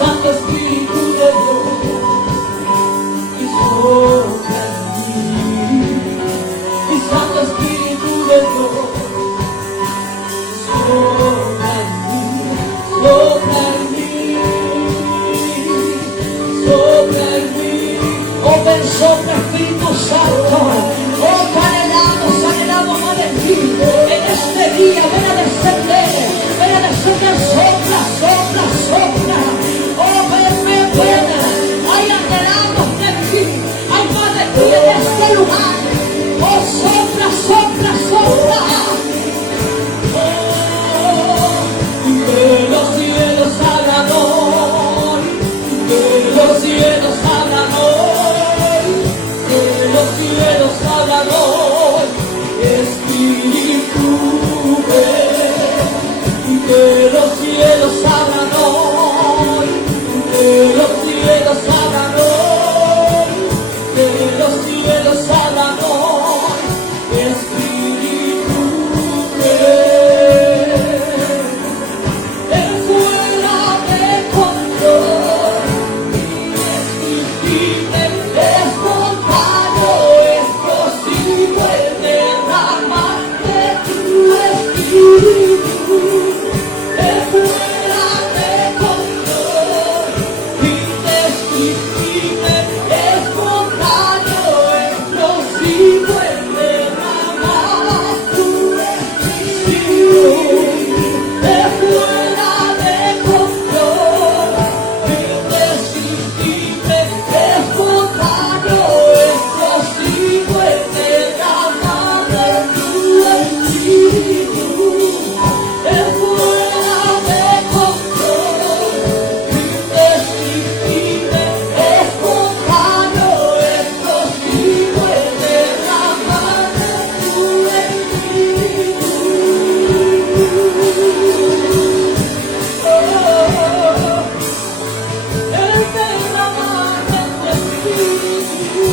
Santo Espíritu de Dios, y sopla en mí. Mi Santo Espíritu de Dios, sopla en mí, sopla en mí, sopla en mí. Oh, ven, sopla Espíritu Santo. Oh, anhelamos más de ti. En este día, ven a descender, sopla, sopla, sopla. Oh, ven. Ay, anhelamos de ti. Hay más de ti en este lugar. Oh, sopla, sopla, sopla. Oh, que los cielos hablan hoy, que los cielos hablan hoy, que los cielos hablan hoy. Espíritu, ven, que los cielos hablan hoy, que los cielos hablan hoy, que los cielos hablan hoy. Espíritu, ven fuera de control, indescriptible, espontáneo, explosivo, el derramar de tu Espíritu. Ven fuera de control, indescriptible, espontáneo, explosivo, el derramar tu Espíritu. Ven fuera de control, indescriptible, espontáneo, explosivo, el derramar de tu Espíritu. Ven fuera de control, indescriptible, espontáneo, explosivo, el derramar de tu Espíritu. El derramar de tu Espíritu.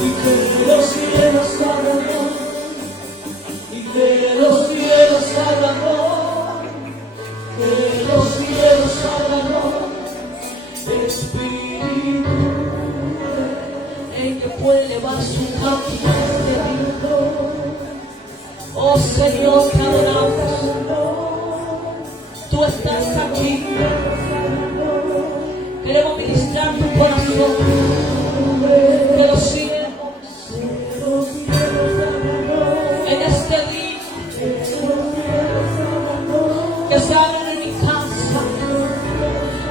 Y que los cielos abran hoy, y que los cielos abran hoy, que los cielos abran hoy. Espíritu, el que puede elevar su canto de grito. Oh Señor, te adoramos. Tú estás aquí. Queremos ministrar tu corazón. Que los cielos en este día, que se abran en mi casa,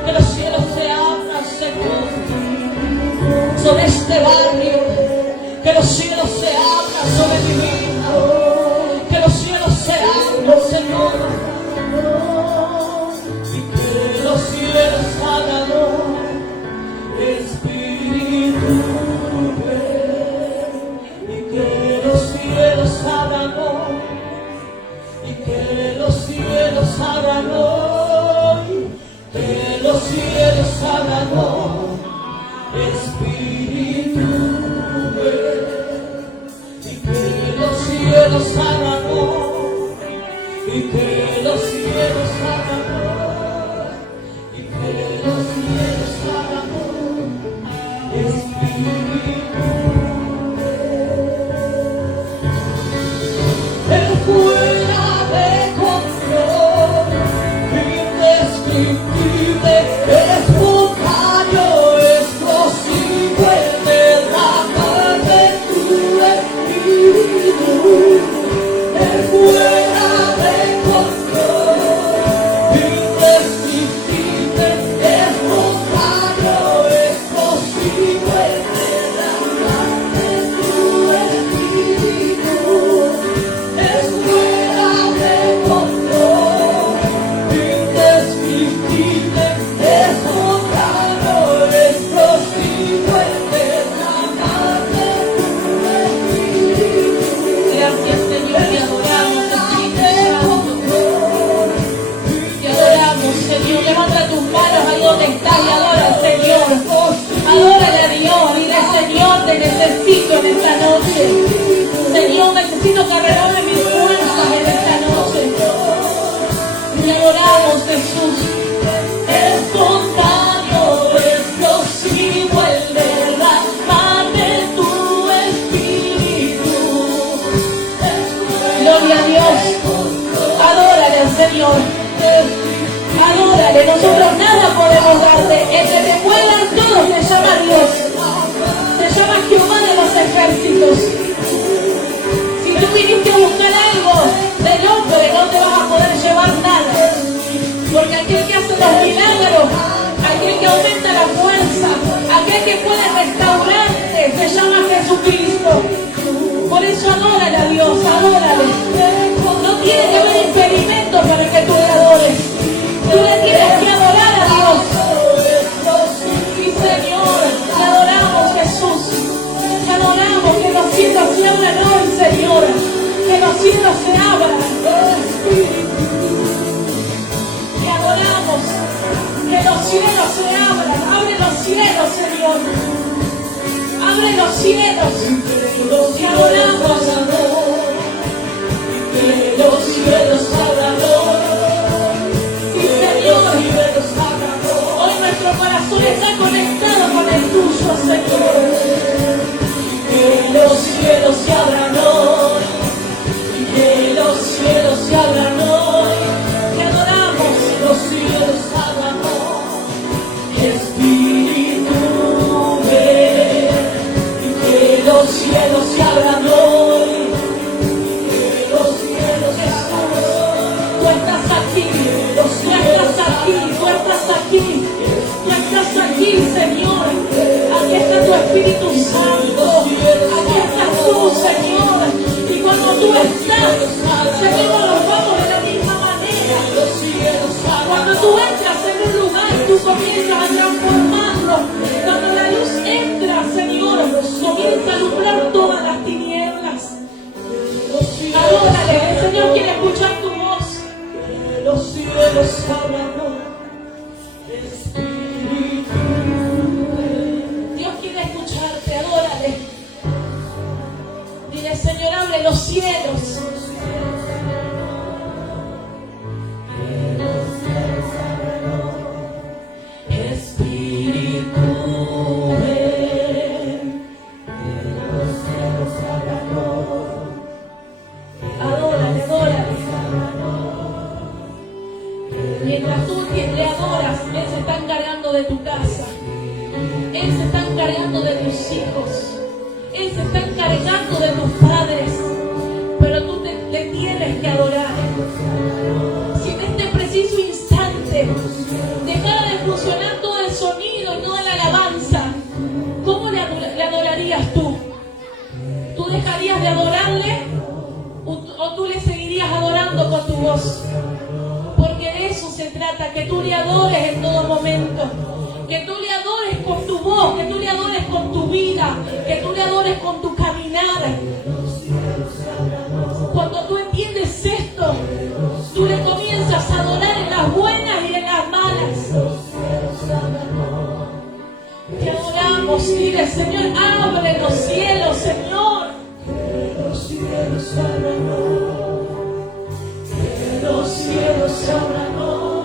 que los cielos se abran, Señor, sobre este barrio, que los cielos se abran sobre mi vida, que los cielos se abran, Señor, y que los cielos abran hoy. Espíritu, ven, y que los cielos abran hoy, y que los cielos abran hoy, que los cielos abran hoy. Espíritu, ven, y que los cielos abran hoy, y que los cielos abran hoy, y que los cielos abran hoy. Espíritu, ven fuera de control, indescriptible, espontáneo, explosivo, el derramar de tu Espíritu. Ven fuera de control, indescriptible, espontáneo. Jesús. Espontáneo, explosivo el derramar de tu espíritu. Gloria a Dios. Adórale al Señor. Adórale. Nosotros nada podemos darte. El que te puedan todos te llama Dios. Te llama Jehová de los ejércitos. Si tú viniste a buscar algo del hombre, no te vas a poder llevar nada. Porque aquel que hace los milagros, aquel que aumenta la fuerza, aquel que puede restaurarte, se llama Jesucristo. Por eso adórale a Dios, adórale. No tiene que haber impedimento para que tú le adores. Tú le tienes que adorar a Dios. Sí, Señor, te adoramos, Jesús. Te adoramos, que los cielos se abran hoy, Señor. Que los cielos se abran. Te adoramos. Que los cielos se abran. Abre los cielos, Señor. Abre los cielos. Te adoramos. Que los cielos abran. Sí, Señor. Hoy nuestro corazón está conectado con el tuyo, Señor. Que los cielos se abran hoy. Que los cielos se abran hoy. Te adoramos. Los cielos abran hoy. Espíritu, ven. Que los cielos se abran hoy. Que los cielos se abran hoy. Tú estás aquí. Tú estás aquí. Tú estás aquí. Tú estás aquí, Señor. Aquí está tu Espíritu Santo. Aquí estás tú, Señor. Y cuando tú estás, Señor, nos vamos de la misma manera. Cuando tú entras en un lugar, tú comienzas a transformarlo. Cuando la luz entra, Señor, comienza a alumbrar todas las tinieblas. Adórale, el Señor quiere escuchar tu voz. Que los cielos abran. Dios quiere escucharte, adórale. Dile, Señor, abre los cielos. Espíritu, ven. Adórale, adórale. Mientras tú le adoras, Él se está encargando de tu casa. Él se está encargando de tus hijos. Él se está encargando de tus padres. Pero tú le tienes que adorar. Si en este preciso instante dejara de funcionar todo el sonido y toda la alabanza, ¿cómo le adorarías tú? ¿Tú dejarías de adorarle? ¿O tú le seguirías adorando con tu voz? Porque de eso se trata, que tú le adores en todo momento. Que tú le adores con tu voz, que tú le adores con tu vida, que tú le adores con tu caminar. Cuando tú entiendes esto, tú le comienzas a adorar en las buenas y en las malas. Te adoramos, dile, Señor, abre los cielos, Señor. Que los cielos abran hoy. Que los cielos abran hoy.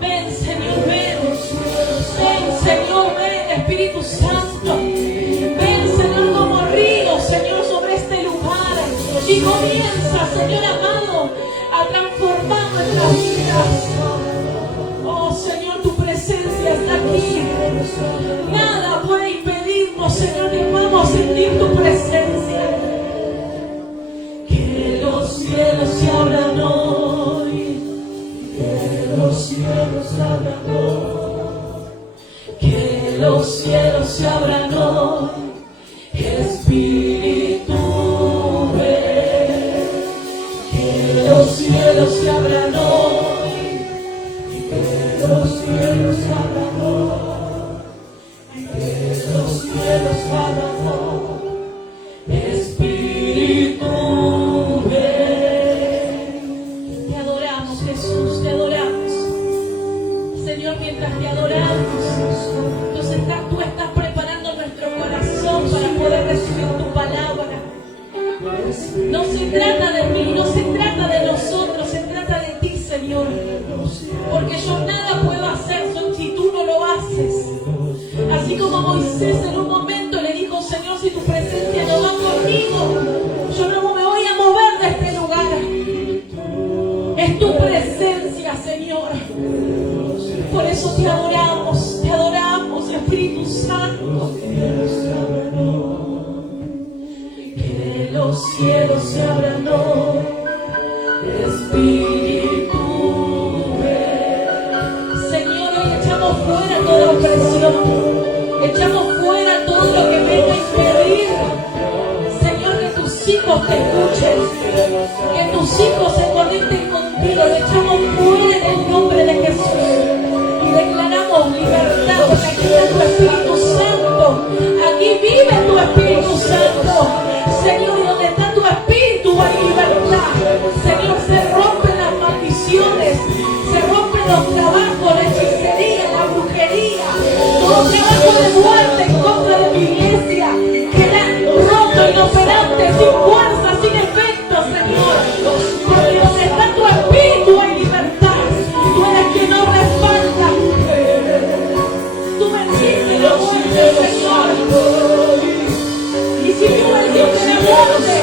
Ven, Señor, ven. Ven, Señor, ven, Espíritu Santo. Ven, Señor, como río, Señor, sobre este lugar. Y comienza, Señor amado, a transformar nuestras vidas. Oh, Señor, tu presencia está aquí. Nada puede impedirnos, Señor, que podamos sentir tu presencia. Que los cielos se abran hoy. Que los cielos se abran hoy. Que los cielos se abran hoy. Espíritu, ven. Que los cielos se abran hoy. Que los cielos se abran hoy. Que los cielos se abran hoy. Espíritu, ven. Te adoramos, Jesús, te adoramos. Señor, mientras te adoramos, tú estás preparando nuestro corazón para poder recibir tu palabra. No se trata de mí, no se trata de nosotros, se trata de ti, Señor. Porque a Moisés en un momento, le dijo: Señor, si tu presencia no va conmigo, yo no me voy a mover de este lugar. Es tu presencia, Señor. Por eso te adoramos, Espíritu Santo. Que los cielos se abran hoy, Espíritu. Señor, hoy echamos fuera toda opresión, echamos fuera todo lo que venga a impedir, Señor, que tus hijos te escuchen, que tus hijos se conecten contigo. Lo echamos fuera en el nombre de Jesús y declaramos libertad, porque aquí está tu Espíritu Santo. Aquí vive tu Espíritu Santo, Señor, y donde está tu Espíritu hay libertad. Señor, se rompen las maldiciones, se rompen los trabajos, la hechicería, la brujería, todo trabajo de muerte en contra de mi iglesia, queda roto, inoperante, sin fuerza, sin efecto, Señor. Porque donde está tu Espíritu hay libertad. Tú eres quien nos respalda. Tú venciste la muerte, Señor. Y si tú venciste la muerte,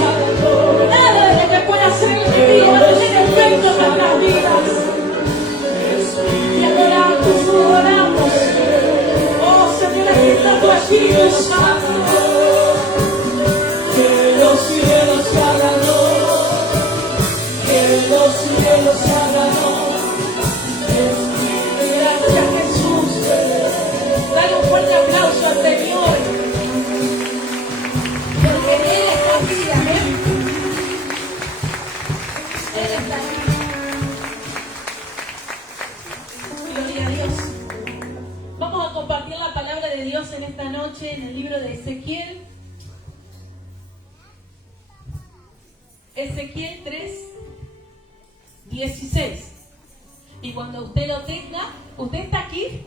nada de lo que pueda hacer el enemigo va a tener efecto en nuestras vidas. Y adoramos, adoramos. Oh, Señor, aquí está tu Espíritu Santo. Que los cielos se abran hoy, que los cielos se abran hoy. Gracias, Jesús. Dale un fuerte aplauso al Señor. Porque Él está aquí, amén. Él está aquí. Gloria a Dios. Vamos a compartir la palabra de Dios en esta noche en el libro de Ezequiel. Ezequiel 3:16. Y cuando usted lo tenga, ¿usted está aquí?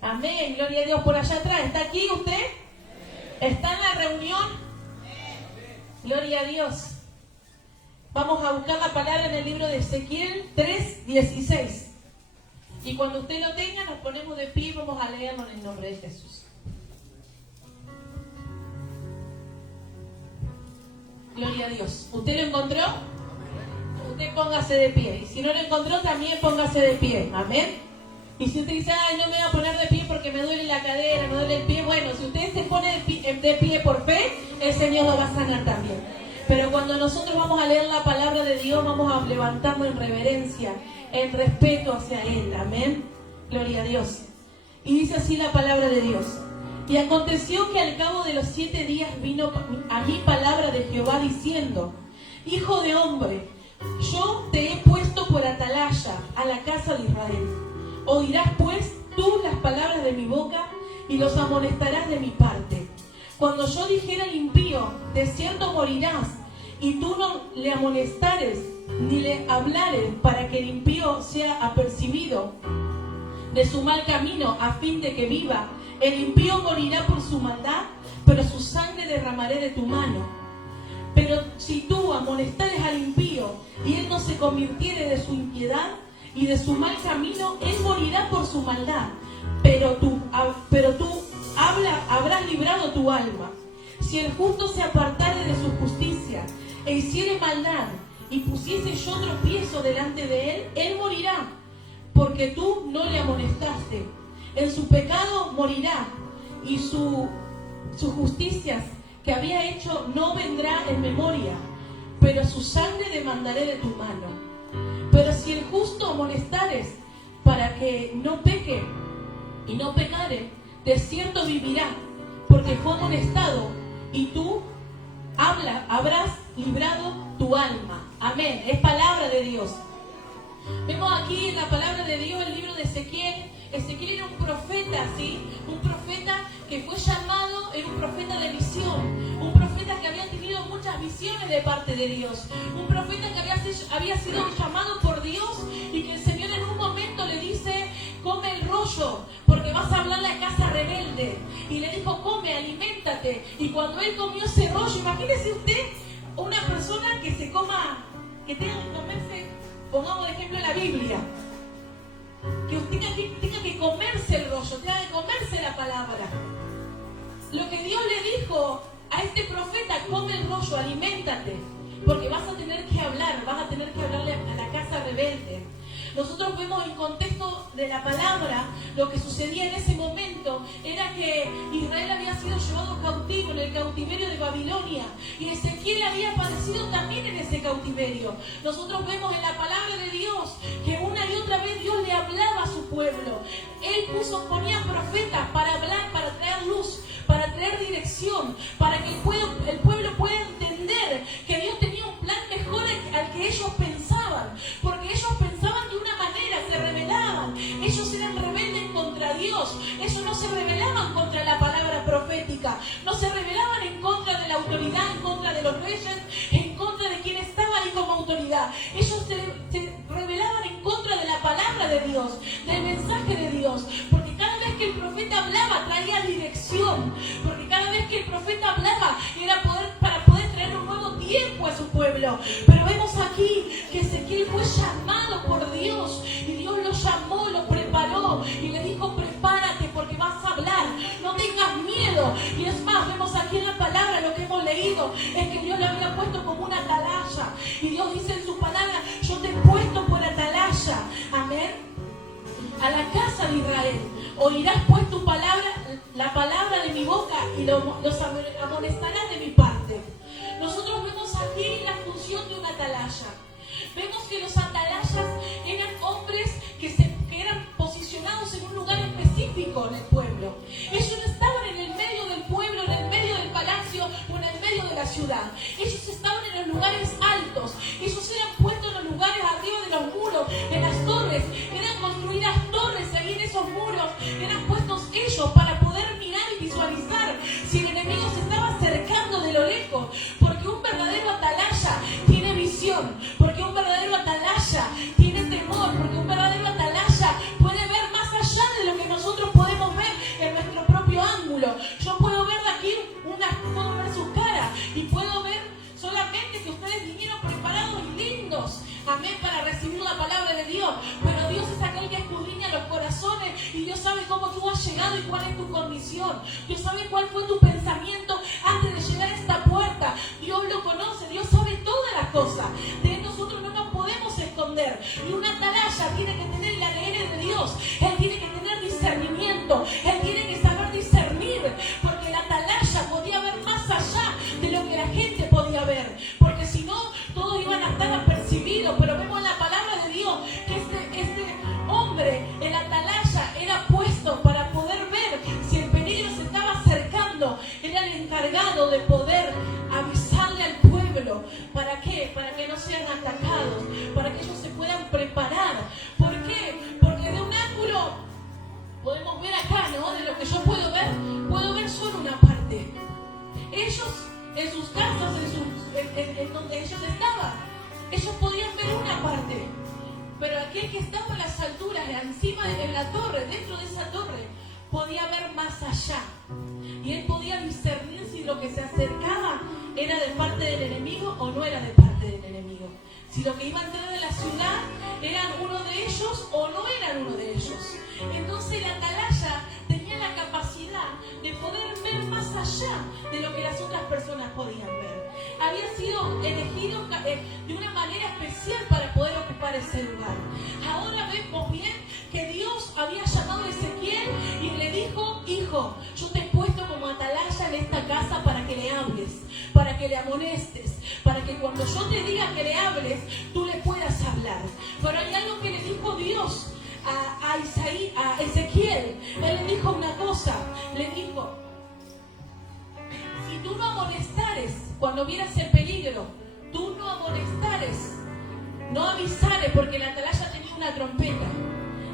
Amén, gloria a Dios. Por allá atrás, ¿está aquí usted? ¿Está en la reunión? Gloria a Dios. Vamos a buscar la palabra en el libro de Ezequiel 3:16. Y cuando usted lo tenga, nos ponemos de pie y vamos a leerlo en el nombre de Jesús. Gloria a Dios. ¿Usted lo encontró? Usted póngase de pie. Y si no lo encontró, también póngase de pie. Amén. Y si usted dice: ay, no me voy a poner de pie porque me duele la cadera, me duele el pie. Bueno, si usted se pone de pie por fe, el Señor lo va a sanar también. Pero cuando nosotros vamos a leer la palabra de Dios, vamos a levantarnos en reverencia, en respeto hacia Él. Amén. Gloria a Dios. Y dice así la palabra de Dios. Y aconteció que al cabo de los 7 días vino a mí palabra de Jehová diciendo: Hijo de hombre, yo te he puesto por atalaya a la casa de Israel. Oirás pues tú las palabras de mi boca y los amonestarás de mi parte. Cuando yo dijera al impío: de cierto morirás, y tú no le amonestares ni le hablares para que el impío sea apercibido de su mal camino a fin de que viva, el impío morirá por su maldad, pero su sangre derramaré de tu mano. Pero si tú amonestares al impío y él no se convirtiere de su impiedad y de su mal camino, él morirá por su maldad, pero tú habrás librado tu alma. Si el justo se apartare de su justicia e hiciere maldad y pusiese yo tropiezo delante de él, él morirá, porque tú no le amonestaste. En su pecado morirá, y sus justicias que había hecho no vendrá en memoria, pero su sangre demandaré de tu mano. Pero si el justo amonestares para que no peque y no pecare, de cierto vivirá, porque fue amonestado, y tú habrás librado tu alma. Amén. Es palabra de Dios. Vemos aquí en la palabra de Dios el libro de Ezequiel. Ezequiel era un profeta, ¿sí? Un profeta que fue llamado, era un profeta de visión, un profeta que había tenido muchas visiones de parte de Dios, un profeta que había sido llamado por Dios y que el Señor en un momento le dice: come el rollo, porque vas a hablarle a casa rebelde. Y le dijo: come, aliméntate. Y cuando él comió ese rollo, imagínese usted una persona que se coma, que tenga que comerse, pongamos de ejemplo la Biblia, que usted tenga que comerse el rollo. rollo, tenga que comerse la palabra. Lo que Dios le dijo a este profeta: come el rollo, aliméntate, porque vas a tener que hablar, vas a tener que hablarle a la casa rebelde. Nosotros vemos en contexto de la palabra, lo que sucedía en ese momento era que Israel había sido llevado cautivo en el cautiverio de Babilonia, y Ezequiel había aparecido también en ese cautiverio. Nosotros vemos en la palabra de Dios que una y otra vez Dios le hablaba a su pueblo. Él ponía profetas para hablar, para traer luz, para traer dirección, para que el pueblo pueda entender que Dios tenía un plan mejor al que ellos pensaban, porque ellos pensaban de una manera, se rebelaban, ellos eran rebeldes contra Dios, ellos no se rebelaban contra la palabra profética, no se rebelaban en contra de la autoridad, en contra de los reyes, en contra de quien estaba ahí como autoridad. Ellos se rebelaban en contra de la palabra de Dios, del mensaje de Dios, porque cada vez que el profeta hablaba traía dirección, porque cada vez que el profeta hablaba era para poder traer un nuevo tiempo a su pueblo. Pero vemos aquí que Ezequiel fue llamado por Dios, y Dios lo llamó, lo preparó y le dijo: prepárate porque vas a hablar, no tengas miedo. Y es más, vemos aquí en la palabra, lo que hemos leído es que Dios lo había puesto como una atalaya, y Dios dice en su palabra: yo te he puesto por atalaya, amén, a la casa de Israel. Oirás pues tu palabra, la palabra de mi boca, y los amonestarás de mi parte. Nosotros vemos aquí la función de una atalaya. Vemos que los atalayas eran hombres que eran posicionados en un lugar específico en el pueblo. Ellos no estaban en el medio del pueblo, en el medio del palacio o en el medio de la ciudad. Ellos estaban en los lugares altos. Ellos eran puestos en los lugares arriba de los muros, en las torres. Eran construidas torres ahí en esos muros. Eran puestos ellos para poder mirar y visualizar si el enemigo se estaba acercando de lo lejos. Porque un verdadero atalaya tiene visión, porque un verdadero atalaya tiene temor, porque un verdadero atalaya puede ver más allá de lo que nosotros podemos ver en nuestro propio ángulo. Yo puedo ver de aquí, puedo ver su cara, y puedo ver solamente que ustedes vinieron preparados y lindos, amén, para recibir la palabra de Dios. Pero Dios es aquel que escudriña los corazones, y Dios sabe cómo tú has llegado y cuál es tu condición. Dios sabe cuál fue tu pensamiento antes de llegar a esta puerta. Dios lo conoce, Dios sabe todas las cosas. De nosotros no nos podemos esconder. Y una atalaya tiene que tener el ADN de Dios. Él tiene que tener discernimiento. Él tiene que saber discernir, porque la atalaya podía ver más allá de lo que la gente podía ver, porque si no, todos iban a estar apercibidos. Pero vemos en la palabra de Dios que este hombre, el atalaya, era puesto para poder ver si el peligro se estaba acercando. Era el encargado de poder avisarle al pueblo. ¿Para qué? Para que no sean atacados, para que ellos se puedan preparar. ¿Por qué? Porque de un ángulo podemos ver acá, ¿no? De lo que yo puedo ver solo una parte. Ellos, en sus casas, en donde ellos estaban, ellos podían ver una parte. Pero aquel que estaba en las alturas, encima de la torre, dentro de esa torre, podía ver más allá. Y él podía discernir si lo que se acercaba era de parte del enemigo o no era de parte del enemigo. Si lo que iba a entrar de la ciudad eran uno de ellos o no eran uno de ellos. Entonces la atalaya tenía la capacidad de poder ver más allá de lo que las otras personas podían ver. Había sido elegido de una manera especial para poder ocupar ese lugar. Ahora vemos bien que Dios había llamado a Ezequiel y le dijo: hijo, yo te he puesto como atalaya en esta casa para que le hables, para que le amonestes, para que cuando yo te diga que le hables, tú le puedas hablar. Pero hay algo que le dijo Dios a Ezequiel. Él le dijo una cosa, le dijo: si tú no amonestares cuando vieras el peligro, tú no amonestares, no avisares, porque la atalaya tenía una trompeta,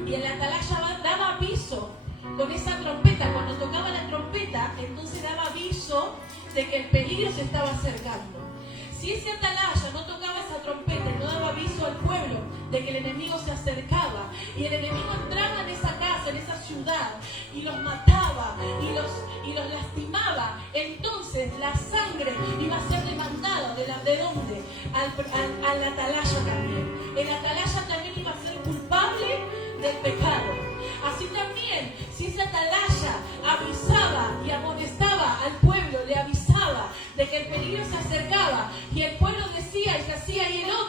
y el atalaya daba aviso con esa trompeta. Cuando tocaba la trompeta, entonces daba aviso de que el peligro se estaba acercando. Si ese atalaya no tocaba esa trompeta y no daba aviso al pueblo de que el enemigo se acercaba, y el enemigo entraba en esa casa, en esa ciudad, y los mataba y los lastimaba, entonces la sangre iba a ser demandada. ¿De dónde? Al atalaya también. El atalaya también iba a ser culpable del pecado. Así también, si ese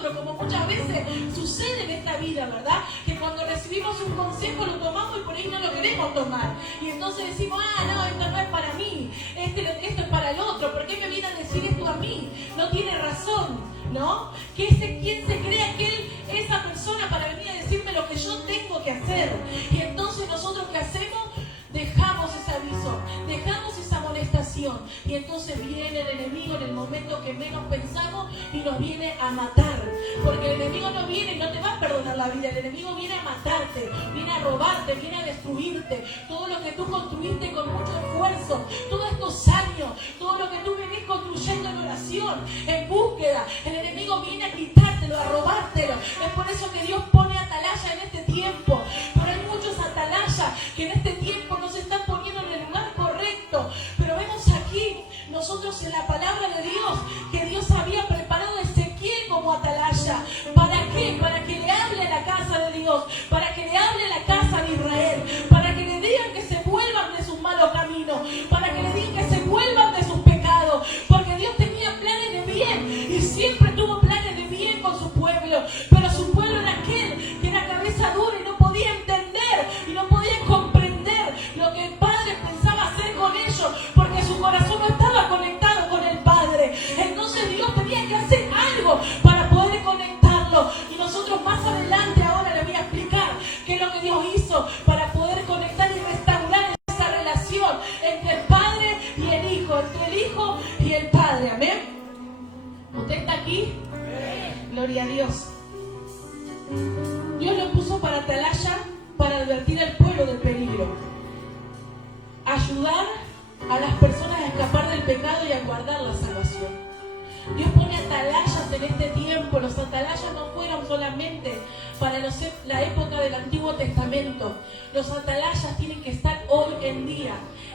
otro, como muchas veces sucede en esta vida, ¿verdad? Que cuando recibimos un consejo lo tomamos y por ahí no lo queremos tomar. Y entonces decimos, no, esto no es para mí, esto es para el otro, ¿por qué me viene a decir esto a mí? No tiene razón, ¿no? ¿Quién se cree que él, esa persona, para venir a decirme lo que yo tengo que hacer? Y entonces nosotros, ¿qué hacemos? Dejamos ese aviso, dejamos esa amonestación, y entonces viene el enemigo en el momento que menos pensamos y nos viene a matar, porque el enemigo no viene y no te va a perdonar la vida, el enemigo viene a matarte, viene a robarte, viene a destruirte, todo lo que tú construiste con mucho esfuerzo, todos estos años, todo lo que tú venís construyendo en oración, en búsqueda, el enemigo viene a quitártelo, a robártelo. Es por eso que Dios pone atalaya en este tiempo, pero hay muchos atalayas que en este tiempo no se están poniendo en el lugar correcto. Pero vemos aquí, nosotros en la palabra de Dios, que Dios había preparado a Ezequiel como atalaya. ¿Para qué? Para que le hable a la casa de Dios, para que le hable a la casa de Israel, para que le digan que se vuelvan de sus malos caminos, para que le digan que se vuelvan de sus pecados, porque Dios tenía planes de bien y siempre tuvo planes de bien con su pueblo, pero su pueblo era aquel que era cabeza dura y no podía entender y no podía comprender lo que el Padre pensaba hacer con ellos, porque su corazón no estaba conectado con el Padre. Entonces Dios tenía que hacer algo para poder conectarlo, y nosotros más adelante ahora les voy a explicar qué es lo que Dios hizo para poder conectar y restaurar esa relación entre el Padre y el Hijo, entre el Hijo y el Padre. Amén. ¿Usted está aquí? Gloria a Dios. Dios lo puso para atalaya, para advertir al pueblo del peligro, ayudar a las personas a escapar del pecado y a guardar la salvación. Dios pone atalayas en este tiempo. Los atalayas no fueron solamente para la época del Antiguo Testamento. Los atalayas tienen que estar hoy en día.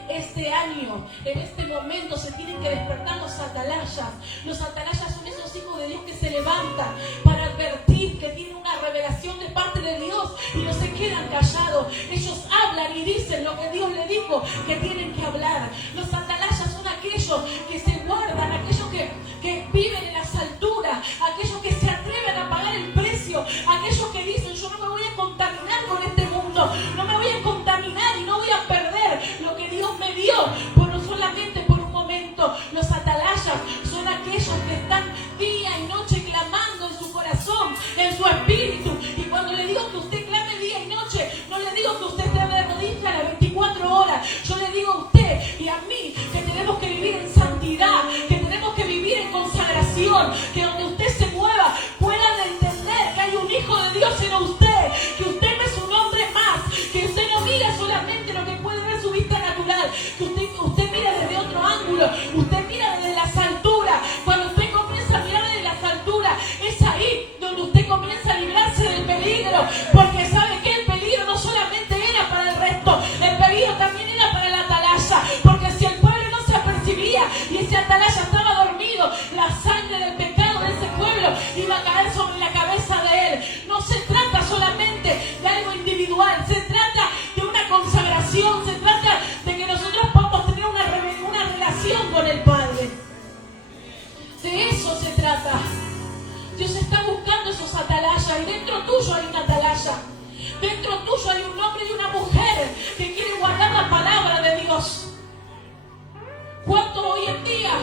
Este año, en este momento, se tienen que despertar los atalayas. Los atalayas son esos hijos de Dios que se levantan para advertir, que tienen una revelación de parte de Dios y no se quedan callados. Ellos hablan y dicen lo que Dios les dijo que tienen que hablar. Los atalayas son aquellos que se guardan, aquellos que viven en las alturas, aquellos que se atreven a pagar el precio, aquellos que dicen, yo no me voy a contaminar con este mundo, no me voy a contaminar y no voy a perder lo que Dios me dio, no solamente por un momento. Los atalayas son aquellos que están día y noche clamando en su corazón, en su espíritu. Y cuando le digo que usted clame día y noche, no le digo que usted esté de rodillas a las 24 horas. Yo le digo a usted y a mí que tenemos que vivir en santidad, que tenemos que vivir en consagración, que donde usted se mueva puedan entender que hay un Hijo de Dios en usted, que usted no es un hombre más, que usted no mira solamente lo que puede ver su vista natural, que usted mira desde otro ángulo, usted mira desde las alturas. Cuando usted comienza a mirar desde las alturas, es ahí donde usted comienza a librarse del peligro, porque sabe que el peligro no solamente era para el resto, el peligro también era para la atalaya, porque si el pueblo no se apercibía y ese atalaya estaba dormido, la sangre del pecado de ese pueblo iba a caer sobre la cabeza de él. No se trata solamente de algo individual, se trata de una consagración, se trata de que nosotros podamos tener una relación con el Padre. De eso se trata. Dios está buscando esos atalayas, y dentro tuyo hay una atalaya. Dentro tuyo hay un hombre y una mujer que quieren guardar la palabra de Dios. ¿Cuántos hoy en día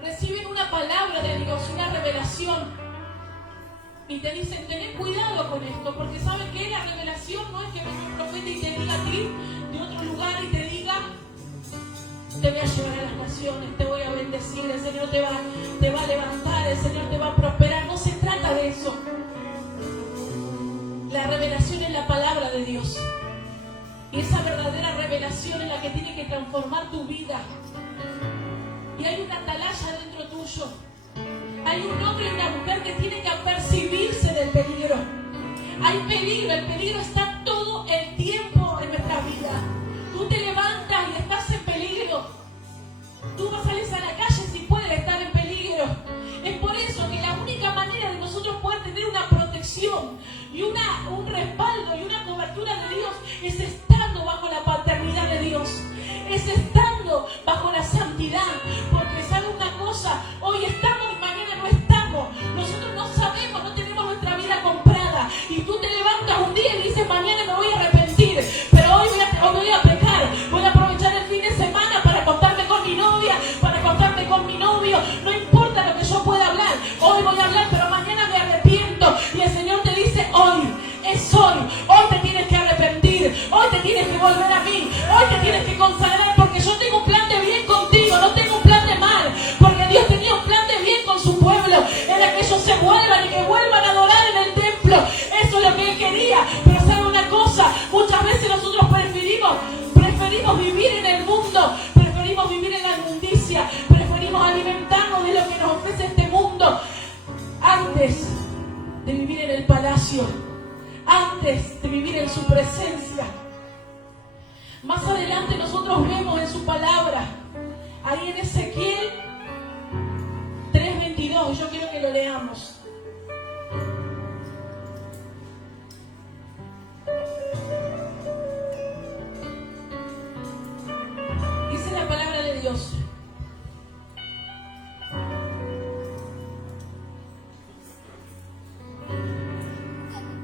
reciben una palabra de Dios, una revelación, y te dicen, tened cuidado con esto, porque saben que la revelación no es que venga un profeta y te diga a ti de otro lugar y te diga, te voy a llevar a las naciones, te voy a bendecir, el Señor te va a levantar, el Señor te va a prosperar? No se trata de eso. La revelación es la palabra de Dios, y esa verdadera revelación es la que tiene que transformar tu vida. Y hay una atalaya dentro tuyo, hay un hombre y una mujer que tiene que apercibirse del peligro. Hay peligro, el peligro está todo el tiempo en nuestra vida. Tú te levantas y estás en peligro. Tú vas a salir a la calle si puedes estar en peligro. Es por eso que la única manera de nosotros poder tener una protección y un respaldo y una cobertura de Dios es estando bajo la paternidad de Dios, es estando bajo la santidad. Porque sabe una cosa, hoy estamos y mañana no estamos. antes de vivir en su presencia. Más adelante nosotros vemos en su palabra, ahí en Ezequiel 3:22, yo quiero que lo leamos. Dice la palabra de Dios: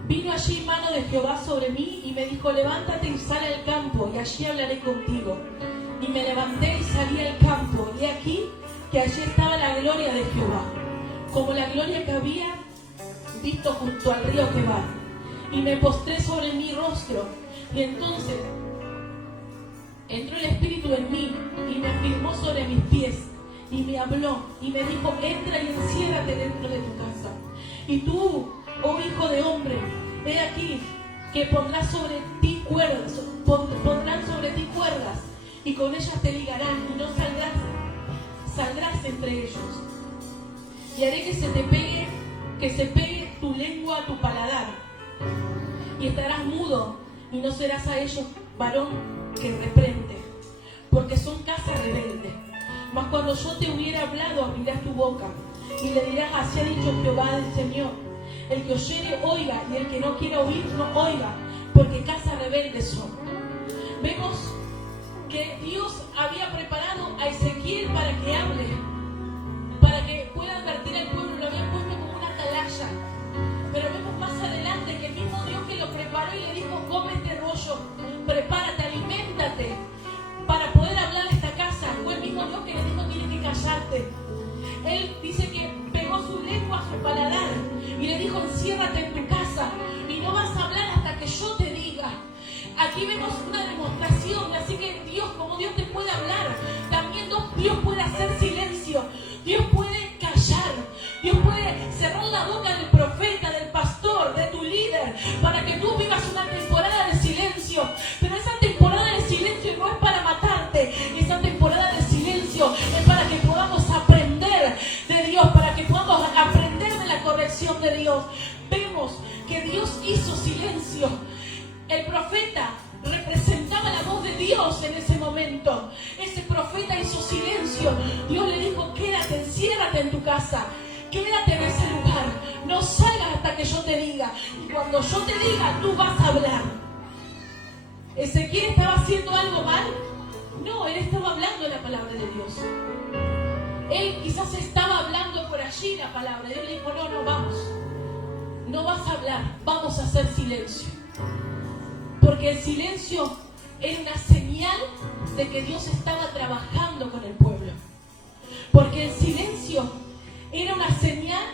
vino allí mano de Jehová sobre mí y me dijo: levántate y sal al campo, y allí hablaré contigo. Y me levanté y salí al campo, y aquí que allí estaba la gloria de Jehová, como la gloria que había visto junto al río Quebar. Y me postré sobre mi rostro, y entonces entró el Espíritu en mí y me afirmó sobre mis pies, y me habló y me dijo: entra y enciérrate dentro de tu casa. Y tú, oh hijo de hombre, he aquí que pondrán sobre ti cuerdas, y con ellas te ligarán, y no saldrás entre ellos. Y haré que se pegue tu lengua a tu paladar, y estarás mudo, y no serás a ellos varón que reprende, porque son casa rebelde. Mas cuando yo te hubiera hablado, abrirás tu boca, y le dirás: así ha dicho Jehová el Señor. El que oyere, oiga, y el que no quiera oír, no oiga, porque casa rebelde son. Vemos que Dios había preparado a Ezequiel para que hable, para que pueda advertir al pueblo, lo había puesto como una atalaya. Pero vemos más adelante que el mismo Dios que lo preparó y le dijo: come este rollo, prepárate, aliméntate, para poder hablar a esta casa. Fue el mismo Dios que le dijo: tienes que callarte. Él dice que pegó su lengua a su paladar y le dijo: enciérrate en tu casa y no vas a hablar hasta que yo te diga. Aquí vemos una demostración, así que Dios, como Dios te puede hablar, también Dios puede hacer silencio, Dios puede callar, Dios puede cerrar la boca del profeta, del pastor, de tu líder, para que tú vivas una temporada de silencio. Pero esa temporada de silencio no es para matarte, esa temporada de silencio es para que podamos aprender de Dios, para que podamos aprender de la corrección de Dios. Vemos que Dios hizo silencio. El profeta representaba la voz de Dios en ese momento. Ese profeta hizo silencio. Dios le dijo: quédate, enciérrate en tu casa, quédate en ese lugar, no salgas hasta que yo te diga. Y cuando yo te diga, tú vas a hablar. ¿Ezequiel estaba haciendo algo mal? No, él estaba hablando la palabra de Dios. Él quizás estaba hablando por allí la palabra. Dios le dijo: no, vamos, no vas a hablar, vamos a hacer silencio. Porque el silencio era una señal de que Dios estaba trabajando con el pueblo. Porque el silencio era una señal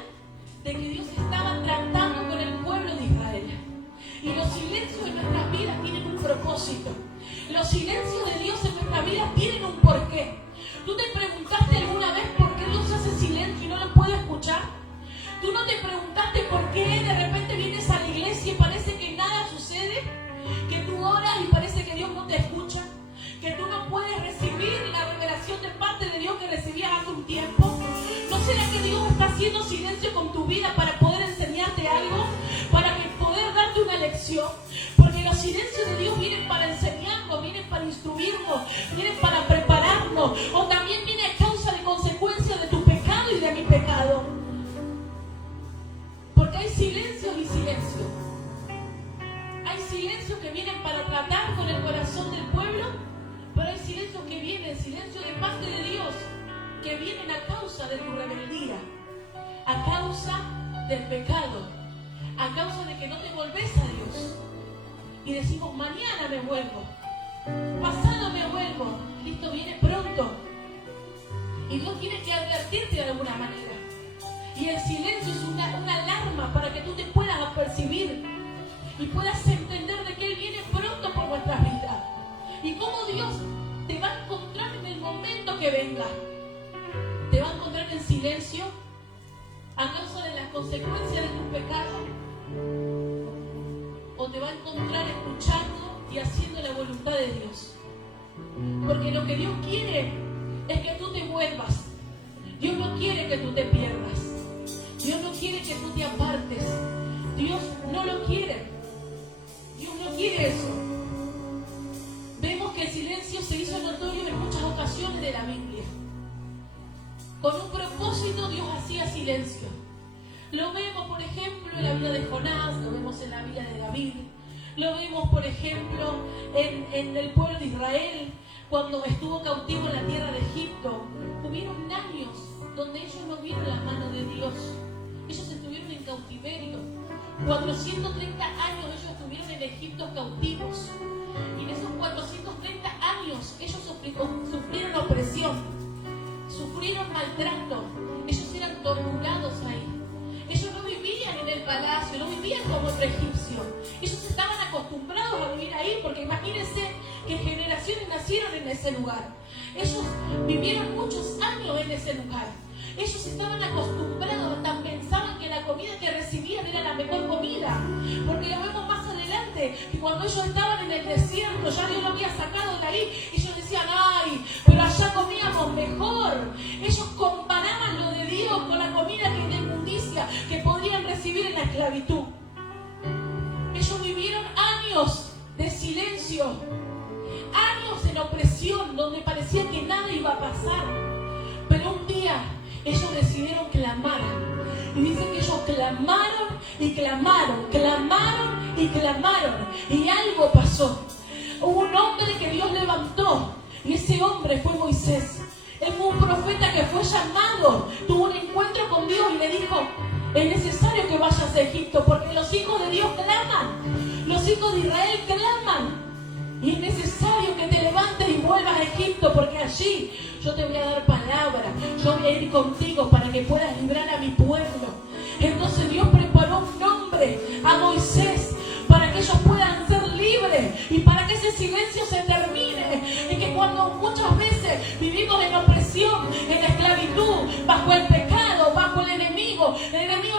de que Dios estaba tratando con el pueblo de Israel. Y los silencios en nuestras vidas tienen un propósito. Los silencios de Dios en nuestras vidas tienen un porqué. ¿Tú te preguntaste alguna vez por qué Dios hace silencio y no lo puedo escuchar? ¿Tú no te preguntaste por qué de repente vienes a la iglesia y parece que nada sucede? Que tú oras y parece que Dios no te escucha, que tú no puedes recibir la revelación de parte de Dios que recibías hace un tiempo. ¿No será que Dios está haciendo silencio con tu vida para poder enseñarte algo, para poder darte una lección? Porque los silencios de Dios vienen para enseñarnos, vienen para instruirnos, vienen para prepararnos, o también viene a causa de consecuencias de tu pecado y de mi pecado. Porque hay silencios y silencios. Hay silencios que vienen para tratar con el corazón del pueblo, pero hay silencios que vienen, silencio de parte de Dios, que vienen a causa de tu rebeldía, a causa del pecado, a causa de que no te volvés a Dios. Y decimos: mañana me vuelvo, pasado me vuelvo, Cristo viene pronto. Y Dios tiene que advertirte de alguna manera. Y el silencio es una alarma para que tú te puedas apercibir y puedas entender de que Él viene pronto por nuestras vidas. Y cómo Dios te va a encontrar en el momento que venga. Te va a encontrar en silencio a causa de las consecuencias de tu pecado, o te va a encontrar escuchando y haciendo la voluntad de Dios. Porque lo que Dios quiere es que tú te vuelvas. Dios no quiere que tú te pierdas. Dios no quiere que tú te apartes. Dios no lo quiere. Dios no quiere eso. Vemos que el silencio se hizo notorio en muchas ocasiones de la Biblia. Con un propósito Dios hacía silencio. Lo vemos, por ejemplo, en la vida de Jonás, lo vemos en la vida de David, lo vemos, por ejemplo, en el pueblo de Israel, cuando estuvo cautivo en la tierra de Egipto. Hubieron años donde ellos no vieron la mano de Dios. Ellos estuvieron en cautiverio. 430 años ellos estuvieron en Egipto cautivos. Y en esos 430 años ellos sufrieron opresión, sufrieron maltrato. Ellos eran torturados ahí. Ellos no vivían en el palacio, no vivían como otro egipcio. Ellos estaban acostumbrados a vivir ahí, porque imagínense que generaciones nacieron en ese lugar. Ellos vivieron muchos años en ese lugar. Ellos estaban acostumbrados, hasta pensaban que la comida que recibían era la mejor comida. Porque lo vemos más adelante, que cuando ellos estaban en el desierto, ya Dios lo había sacado de ahí, y ellos decían, ay, pero allá comíamos mejor. Ellos comparaban lo de Dios con la comida que de inmundicia que podrían recibir en la esclavitud. Ellos vivieron años de silencio, años en opresión, donde parecía que nada iba a pasar. Pero un día ellos decidieron clamar. Y dice que ellos clamaron y clamaron, clamaron y clamaron. Y algo pasó. Hubo un hombre que Dios levantó. Y ese hombre fue Moisés. Él fue un profeta que fue llamado. Tuvo un encuentro con Dios y le dijo, es necesario que vayas a Egipto, porque los hijos de Dios claman. Los hijos de Israel claman. Y es necesario que te levantes y vuelvas a Egipto, porque allí yo te voy a dar palabra. Yo voy a ir contigo para que puedas librar a mi pueblo. Entonces Dios preparó un nombre a Moisés para que ellos puedan ser libres y para que ese silencio se termine. Y que cuando muchas veces vivimos en opresión, en esclavitud, bajo el pecado, bajo el enemigo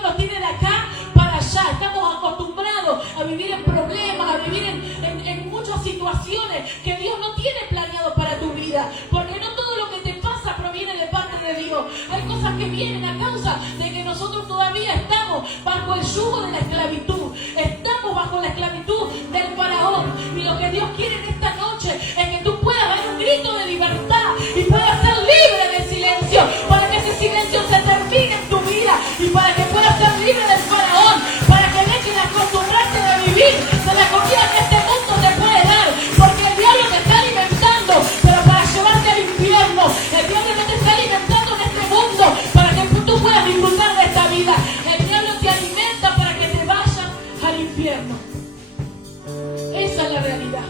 nos tiene de acá para allá. Estamos acostumbrados a vivir en problemas, a vivir en muchas situaciones que Dios no tiene planeado para tu vida, porque no todo lo que te pasa proviene de parte de Dios. Hay cosas que vienen a causa de que nosotros todavía estamos bajo el yugo de la esclavitud, estamos bajo la esclavitud del faraón. Y lo que Dios quiere en esta noche es que tú puedas dar un grito de libertad y puedas ser libre del silencio, para que ese silencio se termine en tu vida y para que puedas ser libre del faraón, para que dejes de acostumbrarte a vivir de la comida que este mundo te puede dar, porque el diablo te está alimentando, pero para llevarte al infierno. El diablo no te está alimentando en este mundo para que tú puedas disfrutar de esta vida. El diablo te alimenta para que te vayas al infierno. Esa es la realidad.